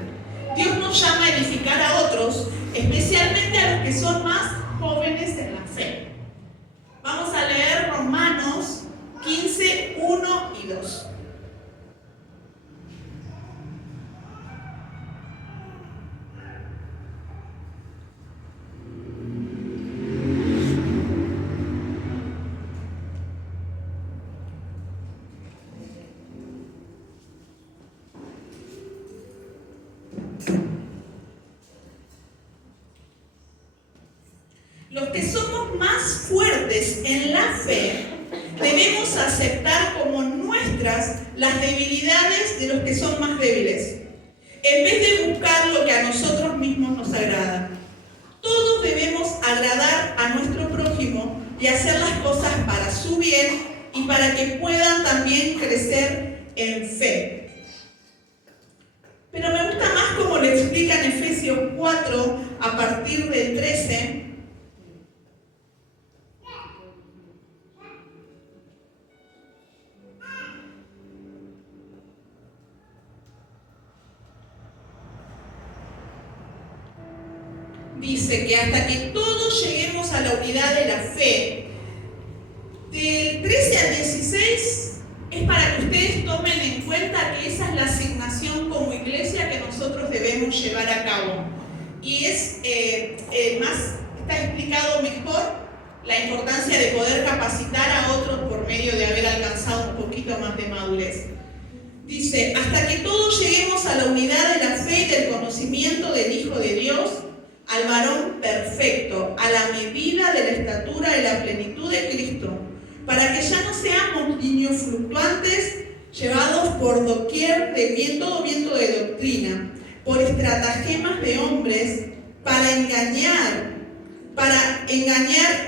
Dios nos llama a edificar a otros, especialmente a los que son más jóvenes en la fe. Vamos a leer Romanos 15, 1 y 2. Los que somos más fuertes en la fe debemos aceptar como nuestras las debilidades de los que son más débiles, en vez de buscar lo que a nosotros mismos nos agrada. Todos debemos agradar a nuestro prójimo y hacer las cosas para su bien y para que puedan también crecer en fe. Pero me gusta más como lo explica en Efesios 4 a partir del 13. Dice que hasta que todos lleguemos a la unidad de la fe, del 13 al 16, es para que ustedes tomen en cuenta que esa es la asignación como iglesia que nosotros debemos llevar a cabo. Y es está explicado mejor la importancia de poder capacitar a otros por medio de haber alcanzado un poquito más de madurez. Dice, hasta que todos lleguemos a la unidad de la fe y del conocimiento del Hijo de Dios, al varón perfecto, a la medida de la estatura de la plenitud de Cristo, para que ya no seamos niños fluctuantes, llevados por doquier de todo viento de doctrina, por estratagemas de hombres, para engañar,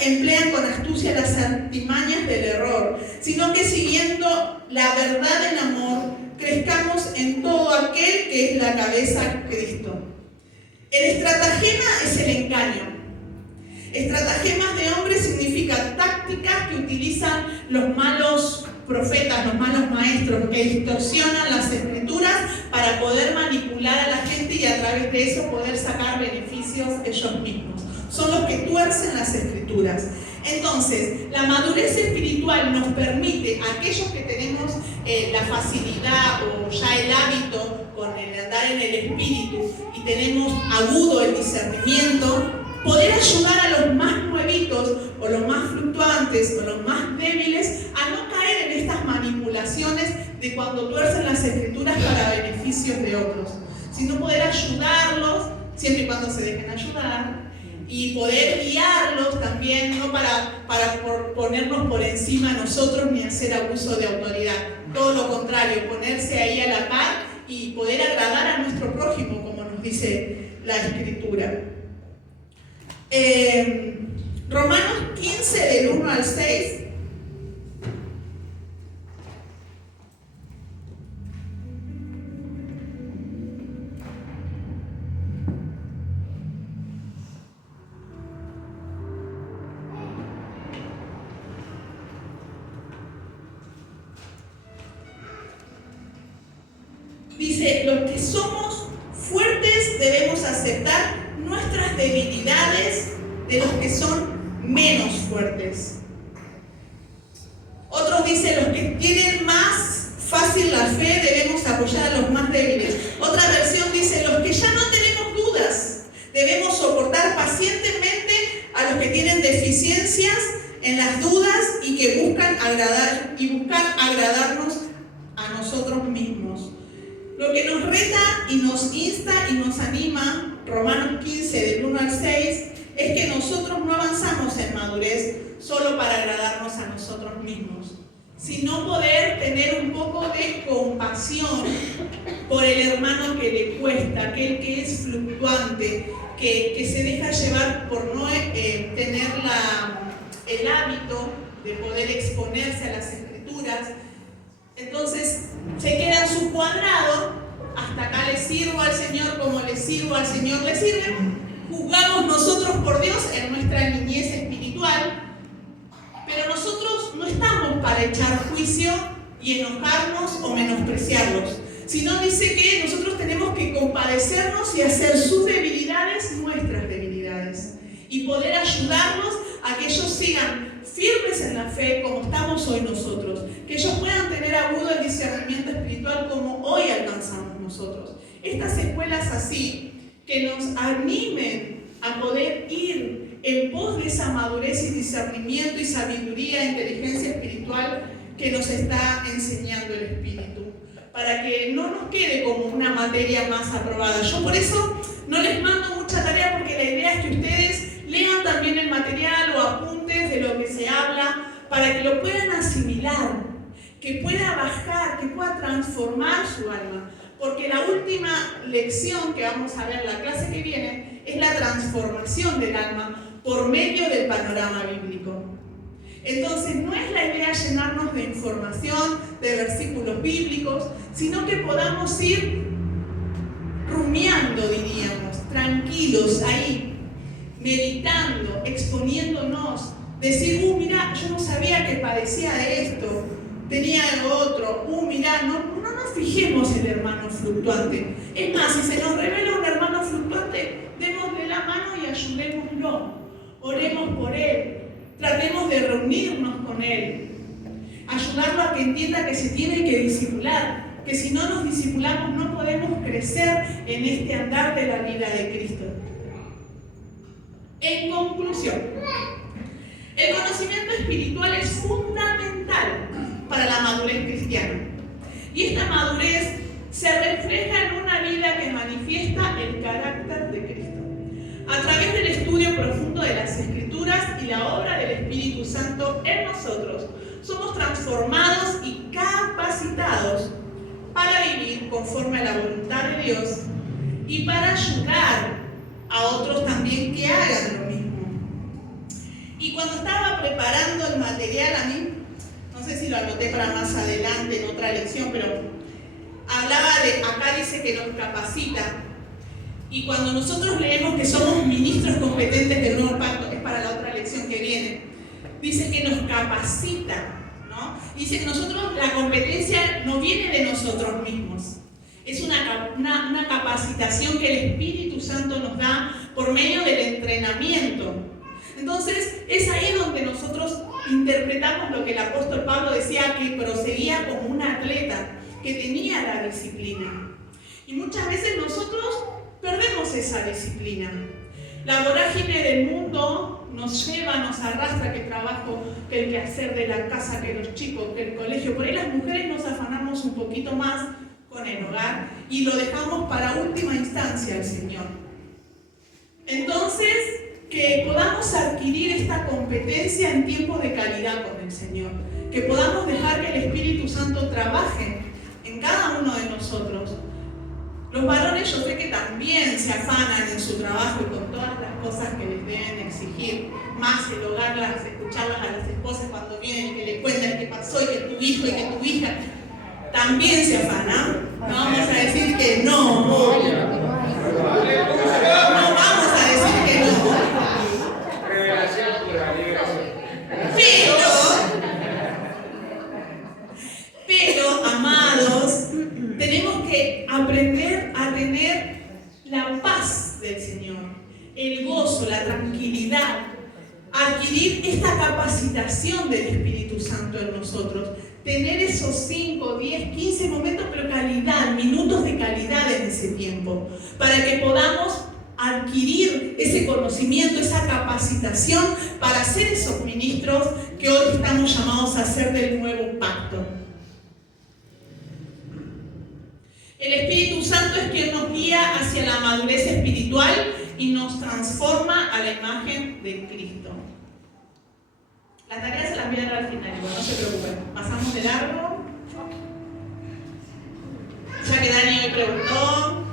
emplean con astucia las artimañas del error, sino que siguiendo la verdad en amor, crezcamos en todo aquel que es la cabeza, Cristo. El estratagema es el engaño. Estratagemas de hombres significa tácticas que utilizan los malos profetas, los malos maestros, que distorsionan las escrituras para poder manipular a la gente y a través de eso poder sacar beneficios ellos mismos. Son los que tuercen las escrituras. Entonces, la madurez espiritual nos permite, a aquellos que tenemos la facilidad o ya el hábito con el andar en el espíritu y tenemos agudo el discernimiento, poder ayudar a los más nuevitos o los más fluctuantes o los más débiles a no caer en estas manipulaciones de cuando tuercen las escrituras para beneficios de otros, sino poder ayudarlos siempre y cuando se dejen ayudar y poder guiarlos también, no para ponernos por encima de nosotros ni hacer abuso de autoridad, todo lo contrario, ponerse ahí a la par y poder agradar a nuestro prójimo, como nos dice la Escritura. Romanos 15, del 1 al 6. Dice, los que somos fuertes debemos aceptar nuestras debilidades de los que son menos fuertes. Otros dicen, los que tienen más fácil la fe debemos apoyar a los más débiles. Otra versión dice, los que ya no tenemos dudas debemos soportar pacientemente a los que tienen deficiencias en las dudas y que buscan agradarnos a nosotros mismos. Lo que nos reta y nos insta y nos anima Romanos 15, del 1 al 6, es que nosotros no avanzamos en madurez solo para agradarnos a nosotros mismos, sino poder tener un poco de compasión por el hermano que le cuesta, aquel que es fluctuante, que se deja llevar por no tener el hábito de poder exponerse a las escrituras. Entonces se queda en su cuadrado: hasta acá le sirvo al Señor como le sirvo al Señor le sirve. Juzgamos nosotros por Dios en nuestra niñez espiritual, pero nosotros no estamos para echar juicio y enojarnos o menospreciarlos, sino dice que nosotros tenemos que compadecernos y hacer sus debilidades nuestras debilidades y poder ayudarlos a que ellos sigan firmes en la fe como estamos hoy nosotros, que ellos puedan tener agudo el discernimiento espiritual como hoy alcanzamos nosotros. Estas escuelas así, que nos animen a poder ir en pos de esa madurez y discernimiento y sabiduría e inteligencia espiritual que nos está enseñando el Espíritu, para que no nos quede como una materia más aprobada. Yo por eso no les mando mucha tarea, porque la idea es que ustedes lean también el material o apuntes de lo que se habla, para que lo puedan asimilar, que pueda bajar, que pueda transformar su alma. Porque la última lección que vamos a ver en la clase que viene es la transformación del alma por medio del panorama bíblico. Entonces no es la idea llenarnos de información, de versículos bíblicos, sino que podamos ir rumiando, diríamos, tranquilos ahí, meditando, exponiéndonos, decir, mira, yo no sabía que padecía de esto, tenía lo otro, mira, no nos fijemos en el hermano fluctuante. Es más, si se nos revela un hermano fluctuante, démosle la mano y ayudémoslo, oremos por él, tratemos de reunirnos con él, ayudarlo a que entienda que se tiene que discipular, que si no nos discipulamos no podemos crecer en este andar de la vida de Cristo. En conclusión, el conocimiento espiritual es fundamental para la madurez cristiana. Y esta madurez se refleja en una vida que manifiesta el carácter de Cristo, a través del estudio profundo de las Escrituras y la obra del Espíritu Santo en nosotros. Somos transformados y capacitados para vivir conforme a la voluntad de Dios y para ayudar a otros también que hagan lo mismo. Y cuando estaba preparando el material, a mí, no sé si lo anoté para más adelante en otra lección, pero hablaba acá dice que nos capacita. Y cuando nosotros leemos que somos ministros competentes del nuevo pacto, es para la otra lección que viene, dice que nos capacita, ¿no? Dice que nosotros, la competencia no viene de nosotros mismos. Es una capacitación que el Espíritu Santo nos da por medio del entrenamiento. Entonces, es ahí donde nosotros interpretamos lo que el apóstol Pablo decía, que proseguía como un atleta, que tenía la disciplina. Y muchas veces nosotros perdemos esa disciplina. La vorágine del mundo nos lleva, nos arrastra, que el trabajo, que el quehacer de la casa, que los chicos, que el colegio. Por ahí las mujeres nos afanamos un poquito más con el hogar y lo dejamos para última instancia al Señor. Entonces, que podamos adquirir esta competencia en tiempo de calidad con el Señor, que podamos dejar que el Espíritu Santo trabaje en cada uno de nosotros. Los varones, yo sé que también se afanan en su trabajo y con todas las cosas que les deben exigir, más el hogar, escucharlas a las esposas cuando vienen y que le cuentan qué pasó y que tu hijo y que tu hija, también se afanan. No vamos a decir que no. No vamos a decir que no. Pero, amados, tenemos que aprender a tener la paz del Señor, el gozo, la tranquilidad, adquirir esta capacitación del Espíritu Santo en nosotros, tener esos 5, 10, 15 momentos, pero calidad, minutos de calidad en ese tiempo, para que podamos adquirir ese conocimiento, esa capacitación para ser esos ministros que hoy estamos llamados a ser del nuevo pacto. El Espíritu Santo es quien nos guía hacia la madurez espiritual y nos transforma a la imagen de Cristo. Las tareas se las voy a dar al final, no se preocupen. Pasamos de largo. Ya que Dani me preguntó.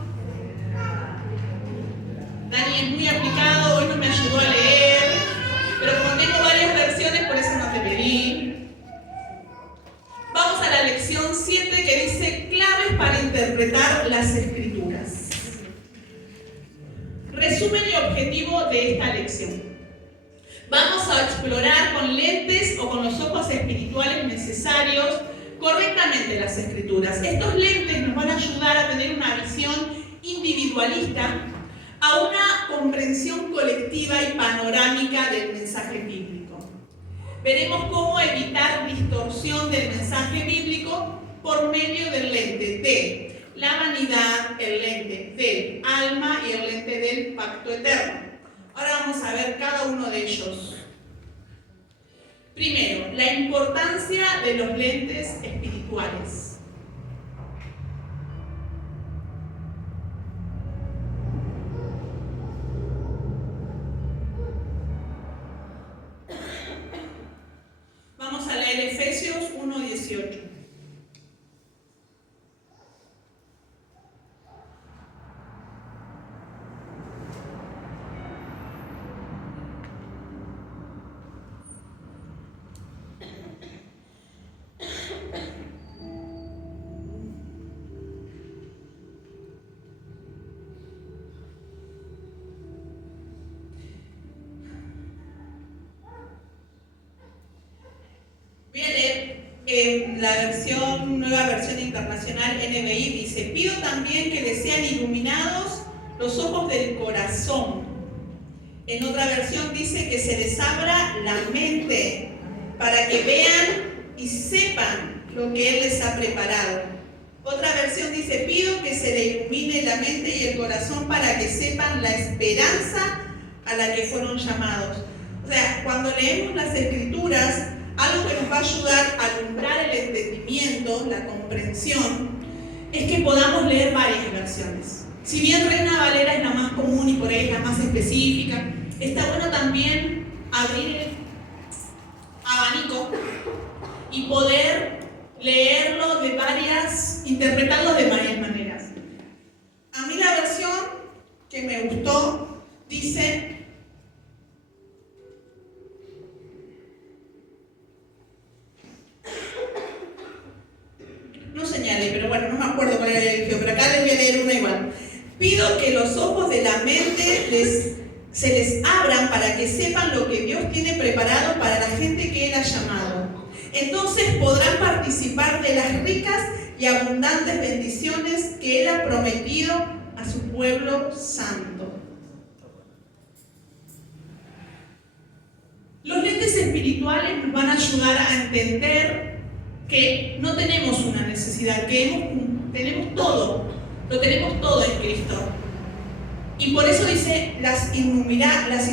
Dani es muy aplicado, hoy no me ayudó a leer, pero como tengo varias versiones, por eso no te pedí. Vamos a la lección 7 que dice claves para interpretar las Escrituras. Resumen y objetivo de esta lección. Vamos a explorar con lentes o con los ojos espirituales necesarios correctamente las Escrituras. Estos lentes nos van a ayudar a tener una visión individualista a una comprensión colectiva y panorámica del mensaje bíblico. Veremos cómo evitar distorsión del mensaje bíblico por medio del lente de la vanidad, el lente del alma y el lente del pacto eterno. Ahora vamos a ver cada uno de ellos. Primero, la importancia de los lentes espirituales. Vamos a leer Efesios 1:18. Voy a leer la nueva versión internacional NBI, dice: pido también que les sean iluminados los ojos del corazón. En otra versión dice que se les abra la mente para que vean y sepan lo que Él les ha preparado. Otra versión dice: pido que se le ilumine la mente y el corazón para que sepan la esperanza a la que fueron llamados. O sea, cuando leemos las Escrituras, algo que nos va a ayudar a alumbrar el entendimiento, la comprensión, es que podamos leer varias versiones. Si bien Reina Valera es la más común y por ahí es la más específica, está bueno también abrir el abanico y poder leerlo interpretarlo de varias maneras. A mí la versión que me gustó dice: no señalé, pero bueno, no me acuerdo cuál era el elegido, pero acá les voy a leer una igual. Pido que los ojos de la mente se les abran para que sepan lo que Dios tiene preparado para la gente que Él ha llamado. Entonces podrán participar de las ricas y abundantes bendiciones que Él ha prometido a su pueblo santo. Los lentes espirituales nos van a ayudar a entender que no tenemos una necesidad, que tenemos todo, lo tenemos todo en Cristo. Y por eso dice las innumerables,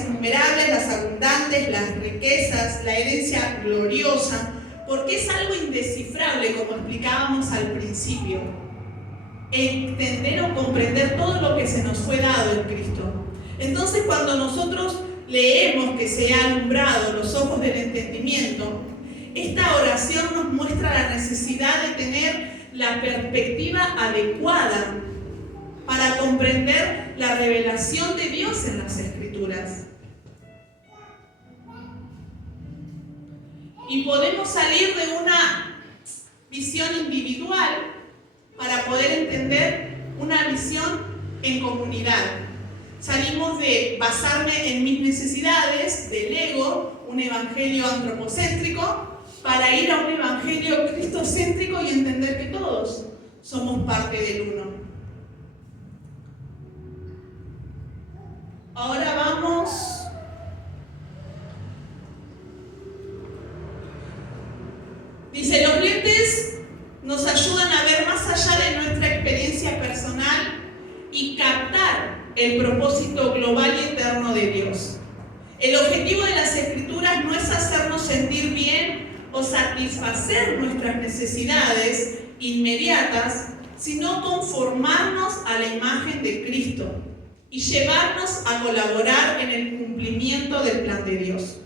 las abundantes, las riquezas, la herencia gloriosa, porque es algo indescifrable, como explicábamos al principio. Entender o comprender todo lo que se nos fue dado en Cristo. Entonces, cuando nosotros leemos que se han alumbrado los ojos del entendimiento, esta oración nos muestra la necesidad de tener la perspectiva adecuada para comprender la revelación de Dios en las Escrituras. Y podemos salir de una visión individual para poder entender una visión en comunidad. Salimos de basarme en mis necesidades, del ego, un evangelio antropocéntrico, para ir a un evangelio cristocéntrico y entender que todos somos parte del uno. Ahora vamos dice: los lentes nos ayudan a ver más allá de nuestra experiencia personal y captar el propósito global y eterno de Dios. El objetivo de las Escrituras no es hacernos sentir bien o satisfacer nuestras necesidades inmediatas, sino conformarnos a la imagen de Cristo y llevarnos a colaborar en el cumplimiento del plan de Dios.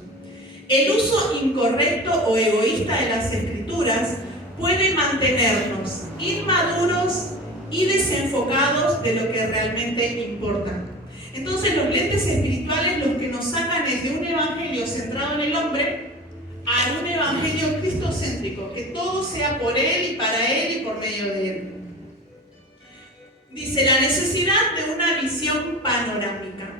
El uso incorrecto o egoísta de las Escrituras puede mantenernos inmaduros y desenfocados de lo que realmente importa. Entonces, los lentes espirituales los que nos sacan es de un evangelio centrado en el hombre a un evangelio cristocéntrico, que todo sea por Él y para Él y por medio de Él. Dice, la necesidad de una visión panorámica.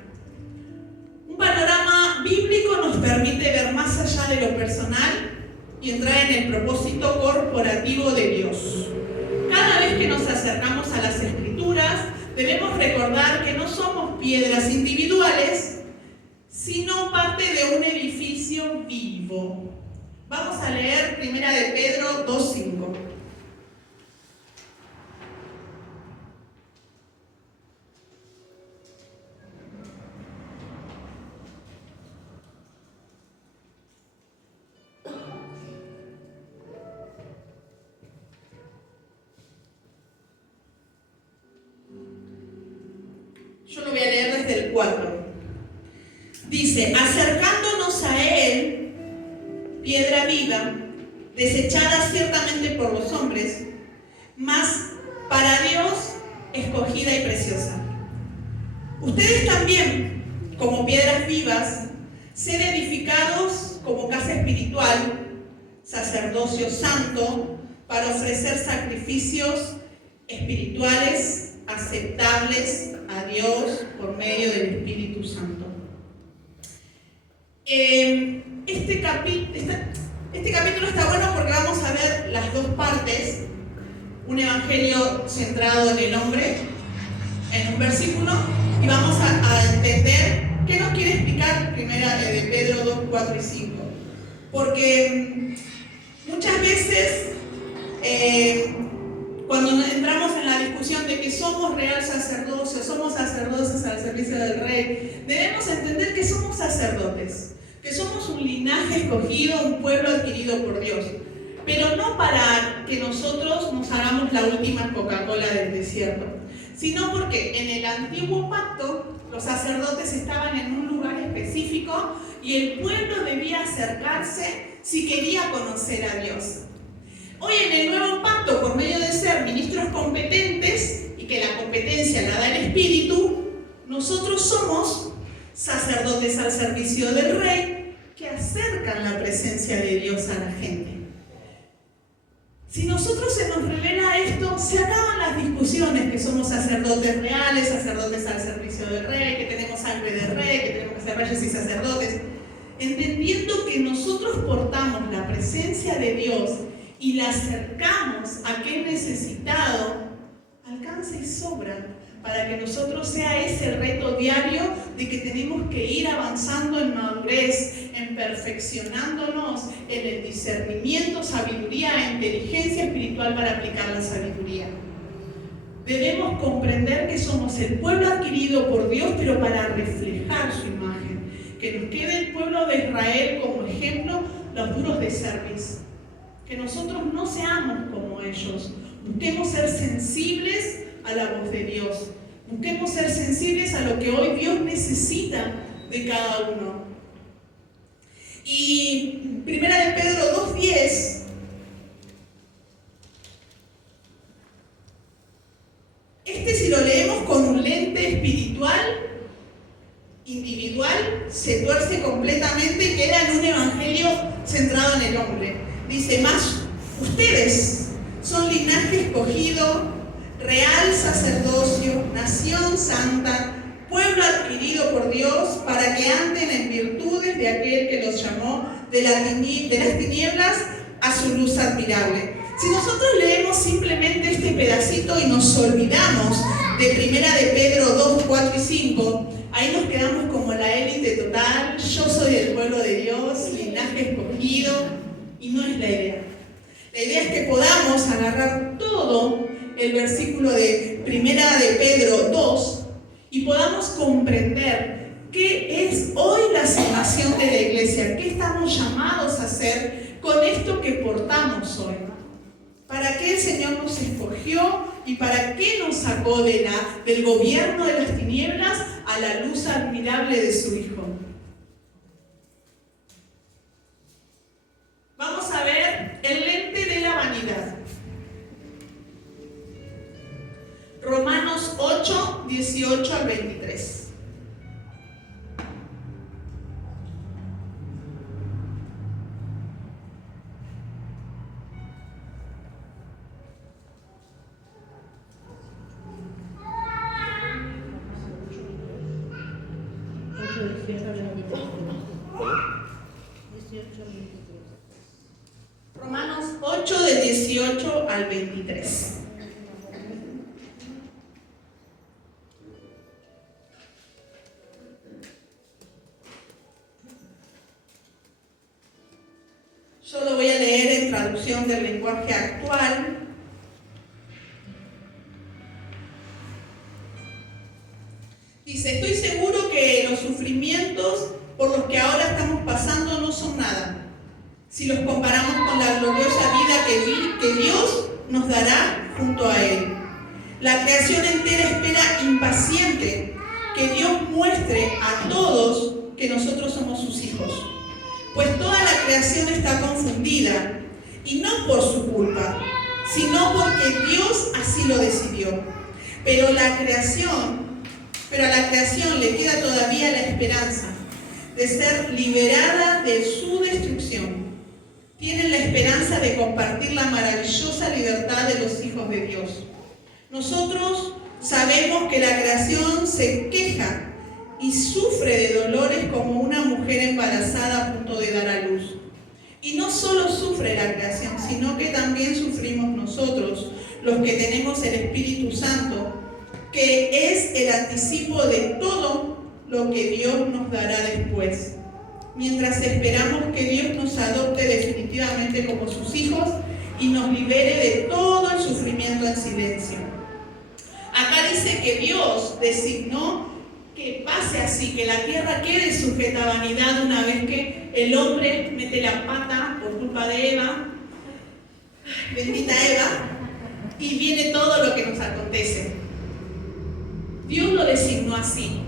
Un panorama bíblico nos permite ver más allá de lo personal y entrar en el propósito corporativo de Dios. Cada vez que nos acercamos a las Escrituras, debemos recordar que no somos piedras individuales, sino parte de un edificio vivo. Vamos a leer 1 de Pedro 2:5. Yo lo voy a leer desde el 4. Dice, acercándonos a Él, piedra viva, desechada ciertamente por los hombres, mas para Dios escogida y preciosa. Ustedes también, como piedras vivas, sed edificados como casa espiritual, sacerdocio santo, para ofrecer sacrificios espirituales aceptables a Dios por medio del Espíritu Santo. Este capítulo está bueno porque vamos a ver las dos partes. Un evangelio centrado en el hombre, en un versículo, y vamos a entender qué nos quiere explicar primera de Pedro 2, 4 y 5. Porque muchas veces, cuando entramos en la discusión de que somos real sacerdocio, somos sacerdotes al servicio del Rey, debemos entender que somos sacerdotes, que somos un linaje escogido, un pueblo adquirido por Dios, pero no para que nosotros nos hagamos la última Coca-Cola del desierto, sino porque en el antiguo pacto los sacerdotes estaban en un lugar específico y el pueblo debía acercarse si quería conocer a Dios. Hoy en el nuevo pacto, por medio de ser ministros competentes y que la competencia la da el Espíritu, nosotros somos sacerdotes al servicio del Rey que acercan la presencia de Dios a la gente. Si nosotros se nos revela esto, se acaban las discusiones que somos sacerdotes reales, sacerdotes al servicio del Rey, que tenemos sangre de Rey, que tenemos que ser reyes y sacerdotes, entendiendo que nosotros portamos la presencia de Dios y la acercamos a aquel necesitado, alcanza y sobra para que nosotros sea ese reto diario de que tenemos que ir avanzando en madurez, en perfeccionándonos en el discernimiento, sabiduría e inteligencia espiritual para aplicar la sabiduría. Debemos comprender que somos el pueblo adquirido por Dios, pero para reflejar su imagen. Que nos quede el pueblo de Israel como ejemplo, los duros de cerviz. Que nosotros no seamos como ellos. Busquemos ser sensibles a la voz de Dios. Busquemos ser sensibles a lo que hoy Dios necesita de cada uno. Y 1 de Pedro 2:10, si lo leemos con un lente espiritual, individual, se tuerce completamente y queda en un evangelio centrado en el hombre. Dice, más ustedes son linaje escogido, real sacerdocio, nación santa, pueblo adquirido por Dios, para que anden en virtudes de aquel que los llamó de las tinieblas a su luz admirable. Si nosotros leemos simplemente este pedacito y nos olvidamos de 1 de Pedro 2, 4 y 5, ahí nos quedamos como la élite total, yo soy el pueblo de Dios, linaje escogido, y no es la idea. La idea es que podamos agarrar todo el versículo de 1 de Pedro 2 y podamos comprender qué es hoy la asignación de la iglesia, qué estamos llamados a hacer con esto que portamos hoy. ¿Para qué el Señor nos escogió y para qué nos sacó del gobierno de las tinieblas a la luz admirable de su Hijo. Vamos a ver el lente de la vanidad. Romanos 8, 18 al 23. Romanos 8, de 18 al 23. Yo lo voy a leer en traducción del lenguaje actual. Dice, estoy seguro que los sufrimientos por los que ahora estamos pasando no son nada, si los comparamos con la gloriosa vida que Dios nos dará junto a Él. La creación entera espera impaciente que Dios muestre a todos que nosotros somos sus hijos. Pues toda la creación está confundida, y no por su culpa, sino porque Dios así lo decidió. Pero a la creación le queda todavía la esperanza de ser liberada de su destrucción. Tienen la esperanza de compartir la maravillosa libertad de los hijos de Dios. Nosotros sabemos que la creación se queja y sufre de dolores como una mujer embarazada a punto de dar a luz. Y no solo sufre la creación, sino que también sufrimos nosotros, los que tenemos el Espíritu Santo, que es el anticipo de todo lo que Dios nos dará después, mientras esperamos que Dios nos adopte definitivamente como sus hijos y nos libere de todo el sufrimiento en silencio. Acá dice que Dios designó que pase así, que la tierra quede sujeta a vanidad una vez que el hombre mete la pata por culpa de Eva, bendita Eva, y viene todo lo que nos acontece. Dios lo designó así.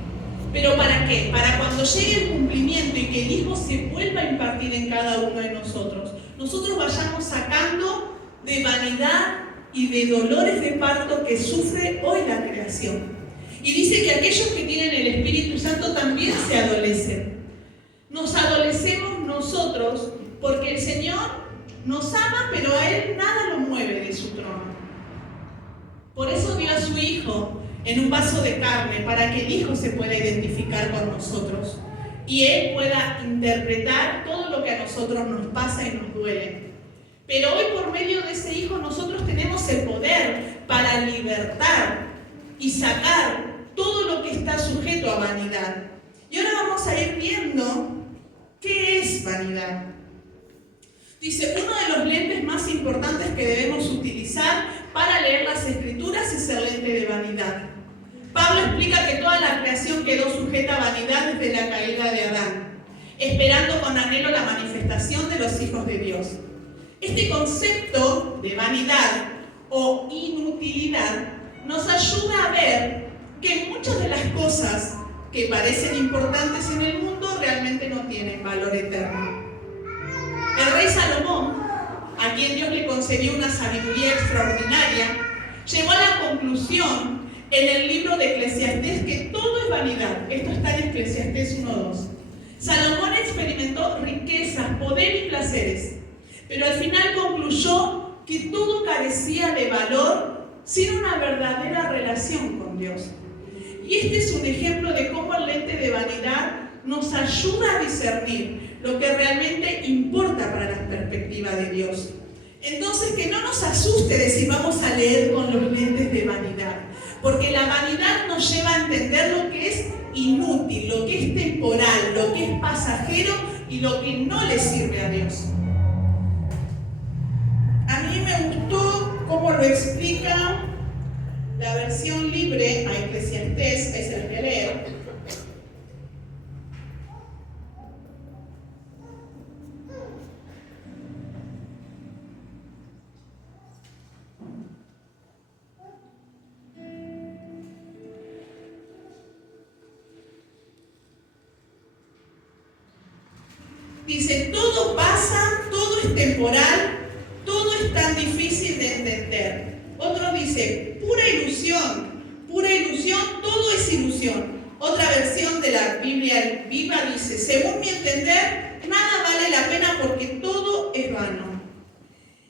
¿Pero para qué? Para cuando llegue el cumplimiento y que el Hijo se vuelva a impartir en cada uno de nosotros, nosotros vayamos sacando de vanidad y de dolores de parto que sufre hoy la creación. Y dice que aquellos que tienen el Espíritu Santo también se adolecen. Nos adolecemos nosotros porque el Señor nos ama, pero a Él nada lo mueve de su trono. Por eso dio a su Hijo en un vaso de carne, para que el Hijo se pueda identificar con nosotros y Él pueda interpretar todo lo que a nosotros nos pasa y nos duele. Pero hoy, por medio de ese Hijo, nosotros tenemos el poder para libertar y sacar todo lo que está sujeto a vanidad. Y ahora vamos a ir viendo qué es vanidad. Dice, uno de los lentes más importantes que debemos utilizar para leer las Escrituras es el lente de vanidad. Pablo explica que toda la creación quedó sujeta a vanidad desde la caída de Adán, esperando con anhelo la manifestación de los hijos de Dios. Este concepto de vanidad o inutilidad nos ayuda a ver que muchas de las cosas que parecen importantes en el mundo realmente no tienen valor eterno. El rey Salomón, a quien Dios le concedió una sabiduría extraordinaria, llegó a la conclusión en el libro de Eclesiastés que todo es vanidad. Esto está en Eclesiastés 1:2. Salomón experimentó riquezas, poder y placeres, pero al final concluyó que todo carecía de valor sin una verdadera relación con Dios. Y este es un ejemplo de cómo el lente de vanidad nos ayuda a discernir lo que realmente importa para la perspectiva de Dios. Entonces, que no nos asuste decir vamos a leer con los lentes de vanidad, porque la vanidad nos lleva a entender lo que es inútil, lo que es temporal, lo que es pasajero y lo que no le sirve a Dios. A mí me gustó cómo lo explica la versión libre a Eclesiastés, es el que leo. Dice, todo pasa, todo es temporal, todo es tan difícil de entender. Otro dice, pura ilusión, todo es ilusión. Otra versión de la Biblia Viva dice, según mi entender, nada vale la pena porque todo es vano.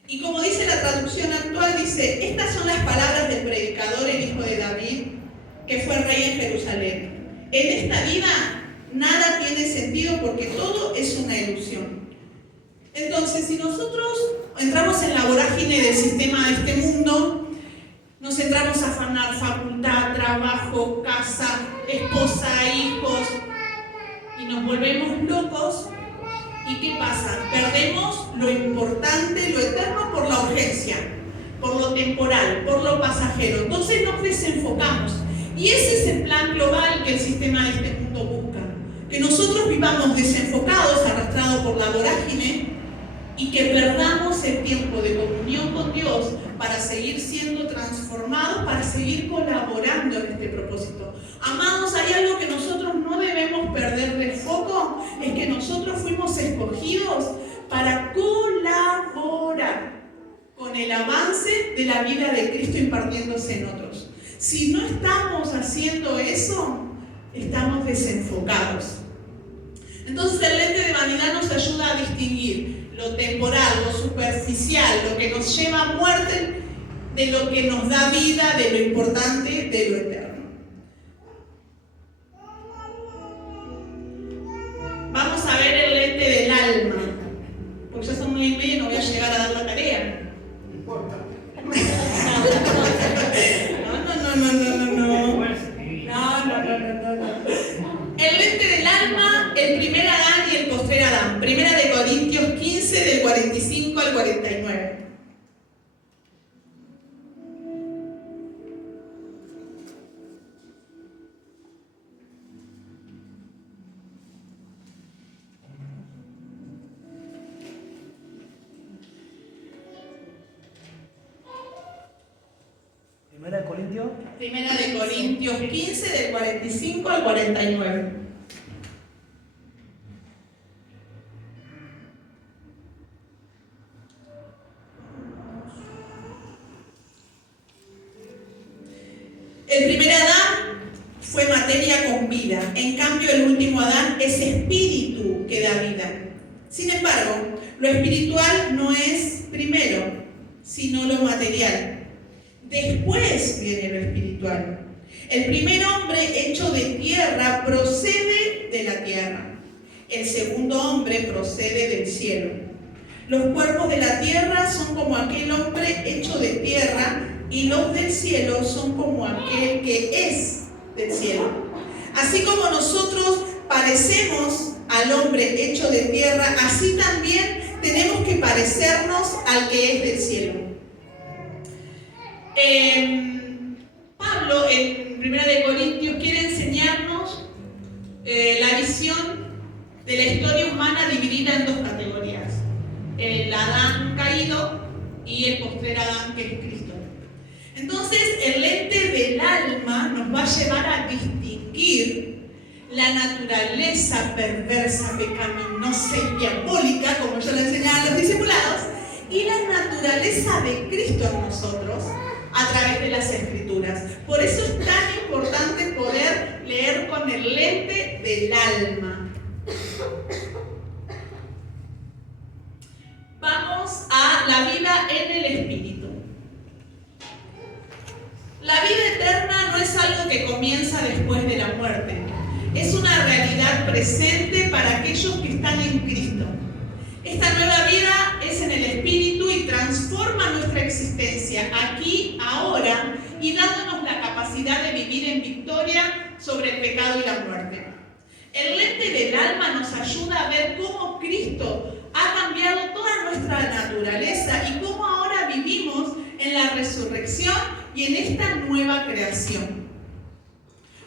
Y como dice la traducción actual, dice, estas son las palabras del predicador, el hijo de David, que fue rey en Jerusalén. En esta vida nada tiene sentido porque todo es una ilusión. Entonces, si nosotros entramos en la vorágine del sistema de este mundo, nos entramos a afanar facultad, trabajo, casa, esposa, hijos, y nos volvemos locos. ¿Y qué pasa? Perdemos lo importante, lo eterno por la urgencia, por lo temporal, por lo pasajero. Entonces nos desenfocamos. Y ese es el plan global que el sistema de este mundo busca. Que nosotros vivamos desenfocados, arrastrados por la vorágine, y que perdamos el tiempo de comunión con Dios para seguir siendo transformados, para seguir colaborando en este propósito. Amados, hay algo que nosotros no debemos perder de foco, es que nosotros fuimos escogidos para colaborar con el avance de la vida de Cristo impartiéndose en otros. Si no estamos haciendo eso, estamos desenfocados. Entonces el lente de vanidad nos ayuda a distinguir lo temporal, lo superficial, lo que nos lleva a muerte, de lo que nos da vida, de lo importante, de lo eterno. Vamos a ver el lente del alma, porque ya son 9:30 y no voy a llegar a dar la tarea. No importa. El lente del alma, el primer Adán y el postrer Adán. Primera de Corintios 15, del 45 al 49. Primera de Corintios 15, del 45 al 49. El primer Adán fue materia con vida, en cambio el último Adán es espíritu que da vida. Sin embargo, lo espiritual no es primero, sino lo material. Después viene lo espiritual. El primer hombre hecho de tierra procede de la tierra. El segundo hombre procede del cielo. Los cuerpos de la tierra son como aquel hombre hecho de tierra, y los del cielo son como aquel que es del cielo. Así como nosotros parecemos al hombre hecho de tierra, así también tenemos que parecernos al que es del cielo. Pablo en 1 Corintios quiere enseñarnos la visión de la historia humana dividida en dos categorías: el Adán caído y el postrer Adán, que es Cristo. Entonces el lente del alma nos va a llevar a distinguir la naturaleza perversa, pecaminosa y diabólica, como yo le enseñaba a los discipulados, y la naturaleza de Cristo en nosotros a través de las Escrituras. Por eso es tan importante poder leer con el lente del alma. Vamos a la vida en el Espíritu. La vida eterna no es algo que comienza después de la muerte. Es una realidad presente para aquellos que están en Cristo. Esta nueva vida es en el Espíritu y transforma nuestra existencia aquí, ahora, y dándonos la capacidad de vivir en victoria sobre el pecado y la muerte. El lente del alma nos ayuda a ver cómo Cristo ha cambiado toda nuestra naturaleza y cómo ahora vivimos en la resurrección y en esta nueva creación.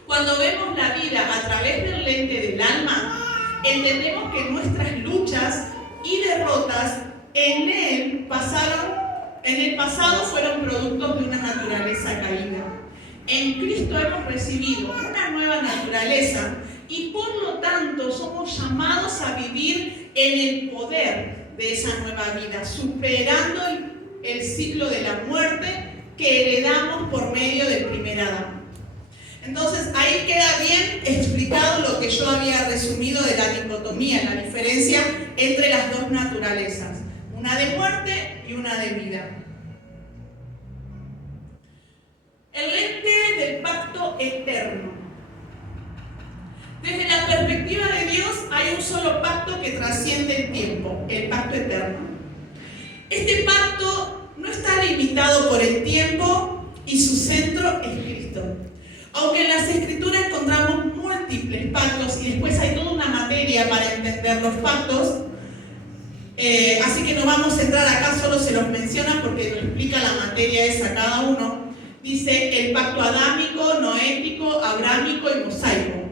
Cuando vemos la vida a través del lente del alma, entendemos que nuestras luchas y derrotas en el pasado fueron productos de una naturaleza caída. En Cristo hemos recibido una nueva naturaleza y por lo tanto somos llamados a vivir en el poder de esa nueva vida, superando el ciclo de la muerte que heredamos por medio del primer Adán. Entonces ahí queda bien explicado lo que yo había resumido de la dicotomía, la diferencia entre las dos naturalezas, una de muerte y una de vida. El lente del pacto eterno. Desde la perspectiva de Dios hay un solo pacto que trasciende el tiempo, el pacto eterno. Este pacto no está limitado por el tiempo y su centro es Cristo. Aunque en las Escrituras encontramos múltiples pactos y después hay toda una materia para entender los pactos, así que no vamos a entrar acá, solo se los menciona porque lo explica la materia esa cada uno. Dice el pacto adámico, noético, abrámico y mosaico.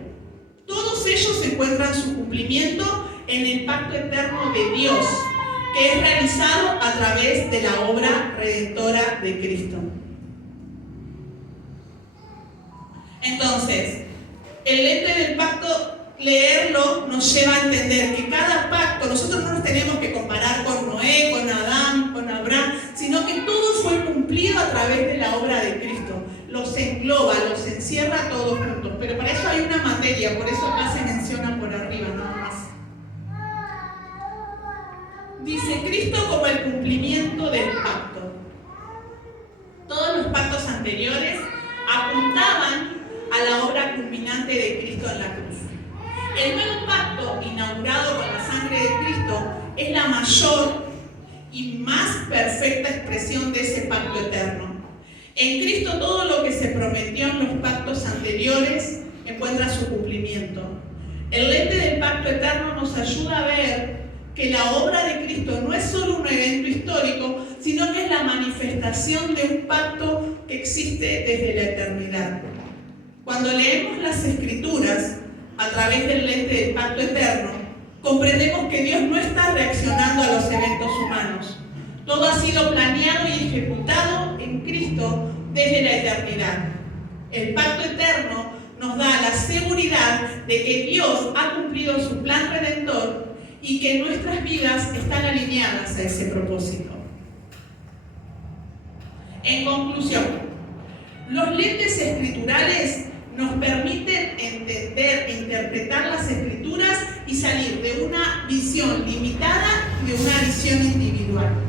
Todos ellos encuentran su cumplimiento en el pacto eterno de Dios, que es realizado a través de la obra redentora de Cristo. Entonces, el lente del pacto, leerlo nos lleva a entender que cada pacto, nosotros no nos tenemos que comparar con Noé, con Adán, con Abraham, sino que todo fue cumplido a través de la obra de Cristo. Los engloba, los encierra todos juntos. Pero para eso hay una materia, por eso acá se menciona por arriba nada más. Dice Cristo como el cumplimiento del pacto. Todos los pactos anteriores apuntaban a la obra culminante de Cristo en la cruz. El nuevo pacto, inaugurado con la sangre de Cristo, es la mayor y más perfecta expresión de ese pacto eterno. En Cristo todo lo que se prometió en los pactos anteriores encuentra su cumplimiento. El lente del pacto eterno nos ayuda a ver que la obra de Cristo no es solo un evento histórico, sino que es la manifestación de un pacto que existe desde la eternidad. Cuando leemos las Escrituras a través del lente del pacto eterno, comprendemos que Dios no está reaccionando a los eventos humanos. Todo ha sido planeado y ejecutado en Cristo desde la eternidad. El pacto eterno nos da la seguridad de que Dios ha cumplido su plan redentor y que nuestras vidas están alineadas a ese propósito. En conclusión, los lentes escriturales nos permiten entender e interpretar las Escrituras y salir de una visión limitada y de una visión individual.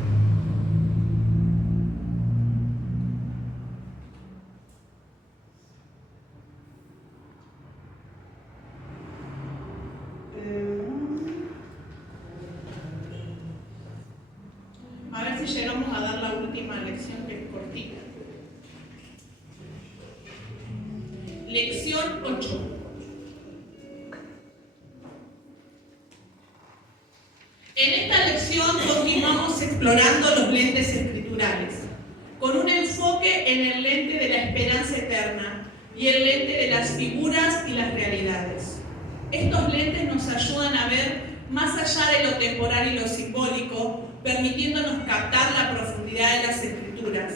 A ver si llegamos a dar la última lección, que es cortita. Lección 8. En esta lección continuamos explorando los lentes escriturales, con un enfoque en el lente de la esperanza eterna y el lente de las figuras y las realidades. Estos lentes nos ayudan a ver más allá de lo temporal y lo simbólico, permitiéndonos captar la profundidad de las Escrituras.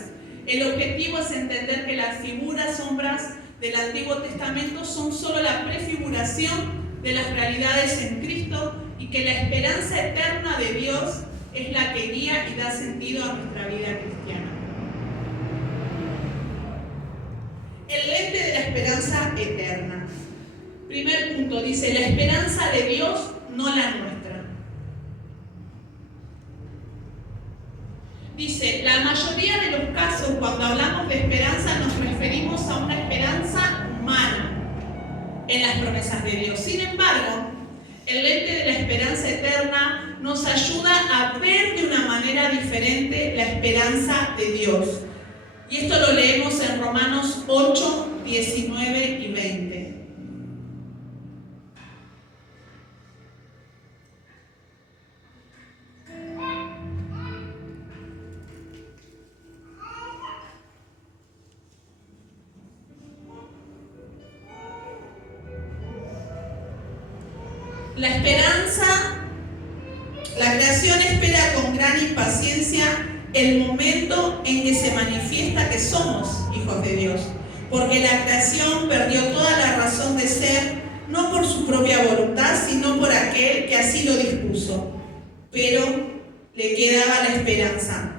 El objetivo es entender que las figuras, sombras del Antiguo Testamento son solo la prefiguración de las realidades en Cristo y que la esperanza eterna de Dios es la que guía y da sentido a nuestra vida cristiana. El lente de la esperanza eterna. Primer punto, dice, la esperanza de Dios, no la nuestra. Dice, la mayoría de los casos, cuando hablamos de esperanza, nos referimos a una esperanza humana en las promesas de Dios. Sin embargo, el lente de la esperanza eterna nos ayuda a ver de una manera diferente la esperanza de Dios. Y esto lo leemos en Romanos 8, 19 y 20. La esperanza, la creación espera con gran impaciencia el momento en que se manifiesta que somos hijos de Dios, porque la creación perdió toda la razón de ser, no por su propia voluntad, sino por aquel que así lo dispuso. puso, pero le quedaba la esperanza.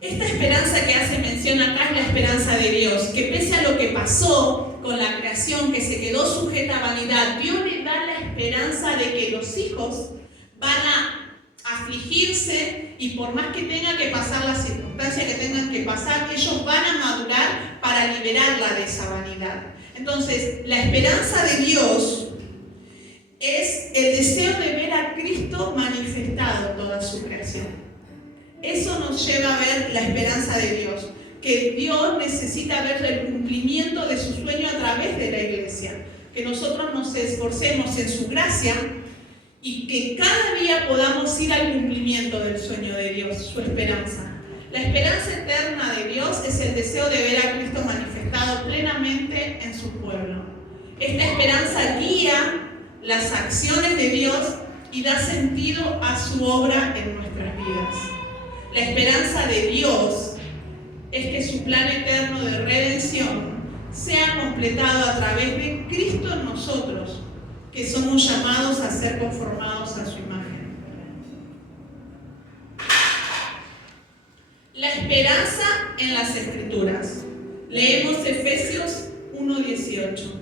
Esta esperanza que hace mención acá es la esperanza de Dios, que pese a lo que pasó con la creación, que se quedó sujeta a vanidad, Dios le da la esperanza de que los hijos van a afligirse y por más que tengan que pasar las circunstancias que tengan que pasar, ellos van a madurar para liberarla de esa vanidad. Entonces, la esperanza de Dios es el deseo de ver a Cristo manifestado en toda su creación. Eso nos lleva a ver la esperanza de Dios, que Dios necesita ver el cumplimiento de su sueño a través de la iglesia, que nosotros nos esforcemos en su gracia y que cada día podamos ir al cumplimiento del sueño de Dios, su esperanza. La esperanza eterna de Dios es el deseo de ver a Cristo manifestado plenamente en su pueblo. Esta esperanza guía las acciones de Dios y da sentido a su obra en nuestras vidas. La esperanza de Dios es que su plan eterno de redención sea completado a través de Cristo en nosotros, que somos llamados a ser conformados a su imagen. La esperanza en las Escrituras. Leemos Efesios 1:18.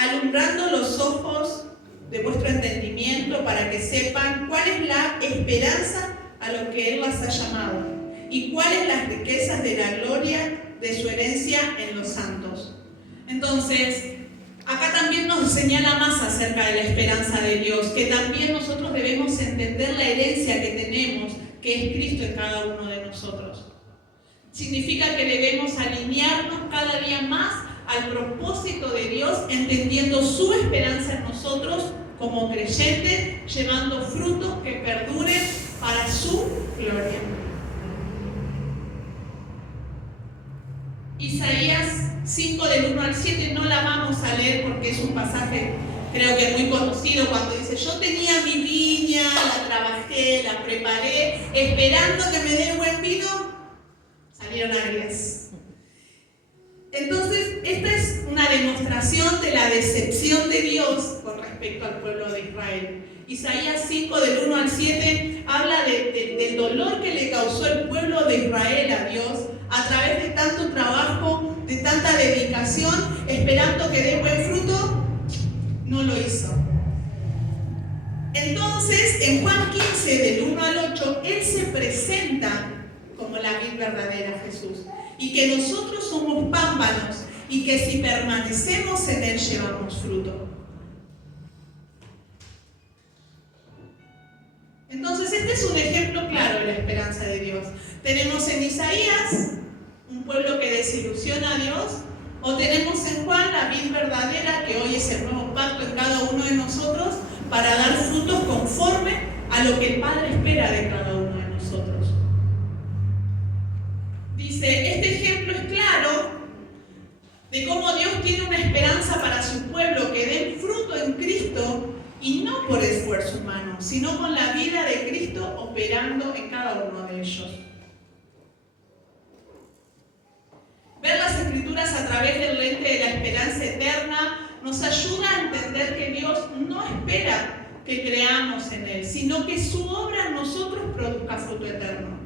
Alumbrando los ojos de vuestro entendimiento para que sepan cuál es la esperanza a lo que Él las ha llamado y cuáles las riquezas de la gloria de su herencia en los santos. Entonces, acá también nos señala más acerca de la esperanza de Dios, que también nosotros debemos entender la herencia que tenemos, que es Cristo en cada uno de nosotros. Significa que debemos alinearnos cada día más al propósito de Dios, entendiendo su esperanza en nosotros como creyentes, llevando frutos que perduren para su gloria. Isaías 5 del 1 al 7 no la vamos a leer porque es un pasaje creo que muy conocido cuando dice: yo tenía mi viña, la trabajé, la preparé, esperando que me dé buen vino, salieron agrias. Entonces, esta es una demostración de la decepción de Dios con respecto al pueblo de Israel. Isaías 5, del 1 al 7, habla del dolor que le causó el pueblo de Israel a Dios a través de tanto trabajo, de tanta dedicación, esperando que dé buen fruto, no lo hizo. Entonces, en Juan 15, del 1 al 8, Él se presenta como la vid verdadera, Jesús, y que nosotros somos pámpanos y que si permanecemos en Él llevamos fruto. Entonces, este es un ejemplo claro de la esperanza de Dios. Tenemos en Isaías un pueblo que desilusiona a Dios, o tenemos en Juan la vid verdadera, que hoy es el nuevo pacto en cada uno de nosotros para dar frutos conforme a lo que el Padre espera de cada uno de nosotros. Dice, este ejemplo es claro de cómo Dios tiene una esperanza para su pueblo que den fruto en Cristo, y no por esfuerzo humano, sino con la vida de Cristo operando en cada uno de ellos. Ver las Escrituras a través del lente de la esperanza eterna nos ayuda a entender que Dios no espera que creamos en Él, sino que su obra en nosotros produzca fruto eterno.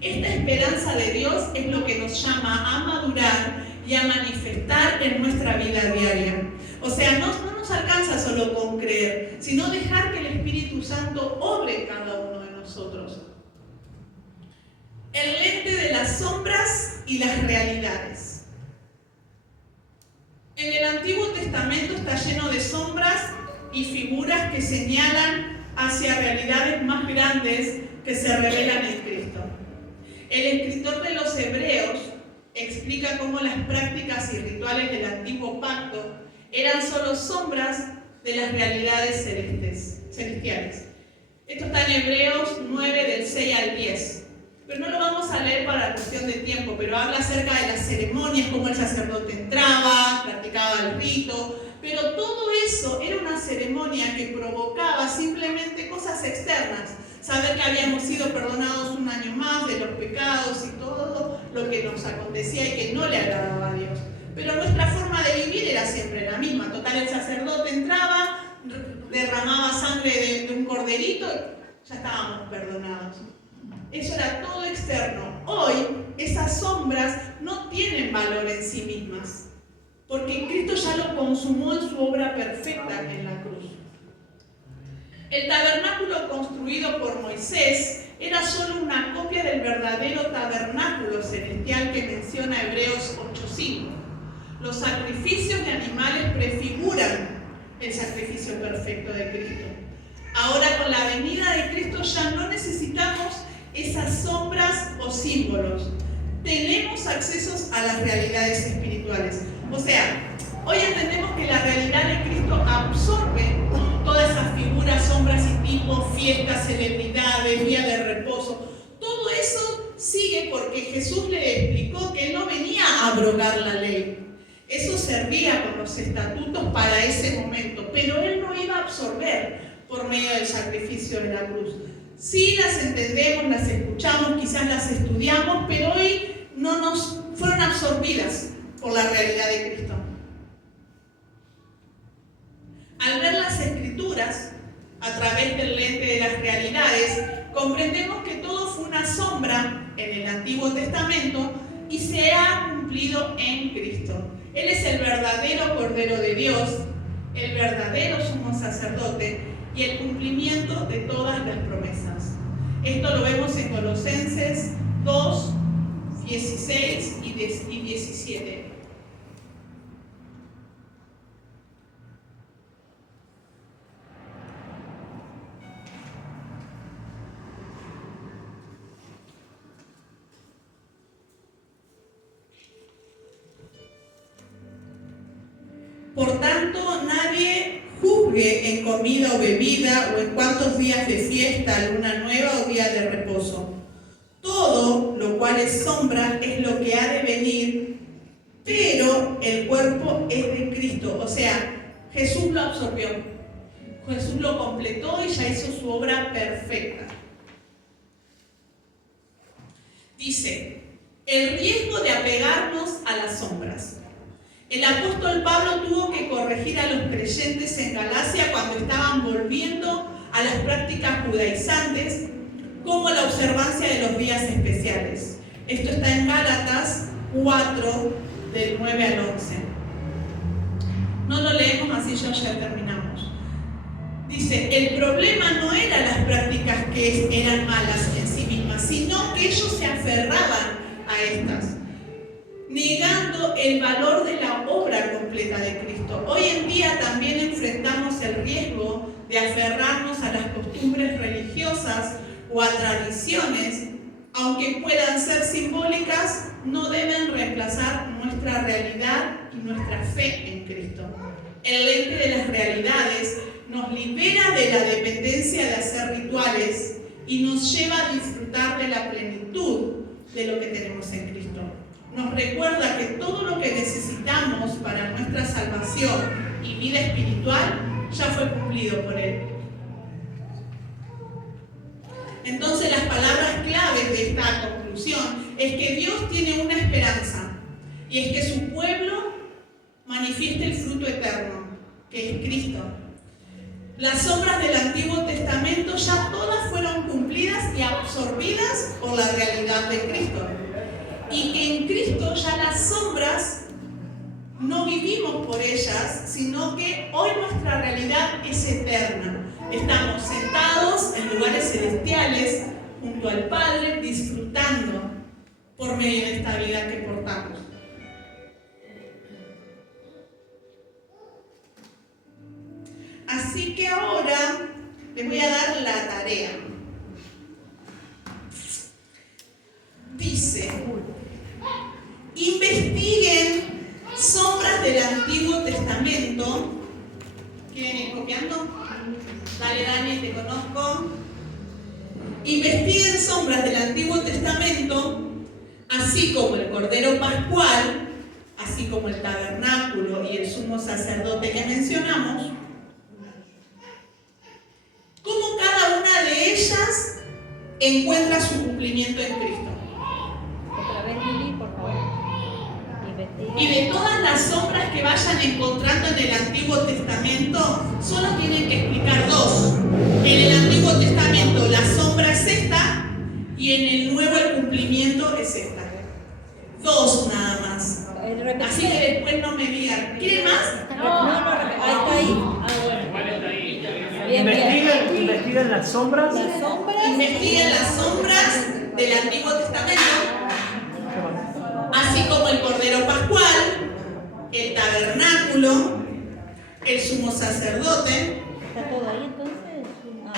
Esta esperanza de Dios es lo que nos llama a madurar y a manifestar en nuestra vida diaria. O sea, no nos alcanza solo con creer, sino dejar que el Espíritu Santo obre en cada uno de nosotros. El lente de las sombras y las realidades. En el Antiguo Testamento está lleno de sombras y figuras que señalan hacia realidades más grandes que se revelan en Cristo. El escritor de los Hebreos explica cómo las prácticas y rituales del antiguo pacto eran solo sombras de las realidades celestiales. Esto está en Hebreos 9, del 6 al 10. Pero no lo vamos a leer para la cuestión de tiempo, pero habla acerca de las ceremonias, cómo el sacerdote entraba, practicaba el rito, pero todo eso era una ceremonia que provocaba simplemente cosas externas. Saber que habíamos sido perdonados un año más de los los pecados y todo lo que nos acontecía y que no le agradaba a Dios. Pero nuestra forma de vivir era siempre la misma. Total, el sacerdote entraba, derramaba sangre de un corderito, ya estábamos perdonados. Eso era todo externo. Hoy esas sombras no tienen valor en sí mismas, porque Cristo ya lo consumó en su obra perfecta en la cruz. El tabernáculo construido por Moisés era solo una copia del verdadero tabernáculo celestial que menciona Hebreos 8:5. Los sacrificios de animales prefiguran el sacrificio perfecto de Cristo. Ahora, con la venida de Cristo ya no necesitamos esas sombras o símbolos. Tenemos acceso a las realidades espirituales. O sea, hoy entendemos que la realidad de Cristo absorbe todas esas figuras, sombras y tipos, fiestas, celebridades, día de reposo. Todo eso sigue porque Jesús le explicó que Él no venía a abrogar la ley. Eso servía con los estatutos para ese momento, pero Él no iba a absorber por medio del sacrificio de la cruz. Sí las entendemos, las escuchamos, quizás las estudiamos, pero hoy no nos fueron absorbidas por la realidad de Cristo. Al ver las Escrituras a través del lente de las realidades, comprendemos que todo fue una sombra en el Antiguo Testamento y se ha cumplido en Cristo. Él es el verdadero Cordero de Dios, el verdadero sumo sacerdote y el cumplimiento de todas las promesas. Esto lo vemos en Colosenses 2, 16 y 17. Por tanto, nadie juzgue en comida o bebida o en cuántos días de fiesta, luna nueva o día de reposo. Todo lo cual es sombra es lo que ha de venir, pero el cuerpo es de Cristo. O sea, Jesús lo absorbió. Jesús lo completó y ya hizo su obra perfecta. Dice, el riesgo de apegarnos a las sombras. El apóstol Pablo tuvo que corregir a los creyentes en Galacia cuando estaban volviendo a las prácticas judaizantes, como la observancia de los días especiales. Esto está en Gálatas 4, del 9 al 11. No lo leemos, así ya terminamos. Dice, el problema no eran las prácticas que eran malas en sí mismas, sino que ellos se aferraban a estas, negando el valor de la obra completa de Cristo. Hoy en día también enfrentamos el riesgo de aferrarnos a las costumbres religiosas o a tradiciones, aunque puedan ser simbólicas, no deben reemplazar nuestra realidad y nuestra fe en Cristo. El lente de las realidades nos libera de la dependencia de hacer rituales y nos lleva a disfrutar de la plenitud de lo que tenemos en Cristo. Nos recuerda que todo lo que necesitamos para nuestra salvación y vida espiritual ya fue cumplido por Él. Entonces, las palabras claves de esta conclusión es que Dios tiene una esperanza, y es que su pueblo manifieste el fruto eterno, que es Cristo. Las obras del Antiguo Testamento ya todas fueron cumplidas y absorbidas por la realidad de Cristo. Y que en Cristo ya las sombras no vivimos por ellas, sino que hoy nuestra realidad es eterna. Estamos sentados en lugares celestiales junto al Padre, disfrutando por medio de esta vida que portamos. Así que ahora les voy a dar la tarea. Dice, investiguen sombras del Antiguo Testamento. ¿Quieren ir copiando? Dale, Dani, te conozco. Investiguen sombras del Antiguo Testamento, así como el Cordero Pascual, así como el tabernáculo y el sumo sacerdote que mencionamos, cómo cada una de ellas encuentra su cumplimiento en Cristo. Y de todas las sombras que vayan encontrando en el Antiguo Testamento, solo tienen que explicar dos. En el Antiguo Testamento la sombra es esta y en el Nuevo el cumplimiento es esta. Dos nada más. Así que después no me digan, ¿quieren más? No, está ahí. Bien, Investiguen las sombras. Investiguen las sombras del Antiguo Testamento, así como el Cordero Pascual, el tabernáculo, el sumo sacerdote. ¿Está todo ahí entonces? Bueno.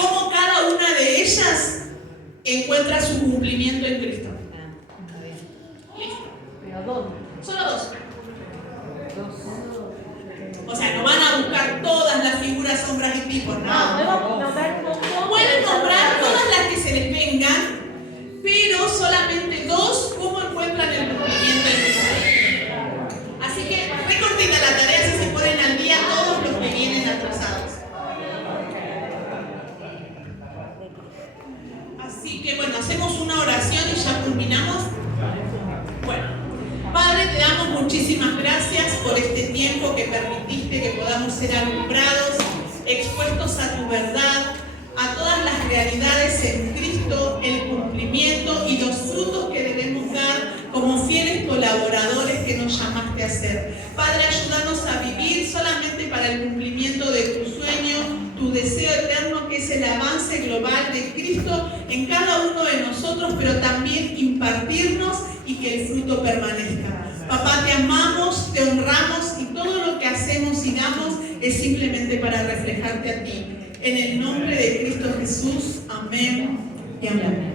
Cómo cada una de ellas encuentra su cumplimiento en Cristo. Está bien. Listo. ¿Pero dónde? Solo dos. O sea, no van a buscar todas las figuras, sombras y tipos, no. Pueden nombrar todas las que se les vengan, pero solamente dos, cómo encuentran el cumplimiento en Cristo. Así que recortita la tarea si se ponen al día todos los que vienen atrasados. Así que bueno, hacemos una oración y ya culminamos. Bueno. Padre, te damos muchísimas gracias por este tiempo que permitiste que podamos ser alumbrados, expuestos a tu verdad, a todas las realidades en Cristo, el cumplimiento y los frutos que debemos dar como fieles colaboradores que nos llamaste a ser. Padre, ayúdanos a vivir solamente para el cumplimiento de tu sueño, tu deseo eterno, que es el avance global de Cristo en cada uno de nosotros, pero también impartirnos y que el fruto permanezca. Papá, te amamos, te honramos y todo lo que hacemos y damos es simplemente para reflejarte a ti. En el nombre de Cristo Jesús, amén y amén.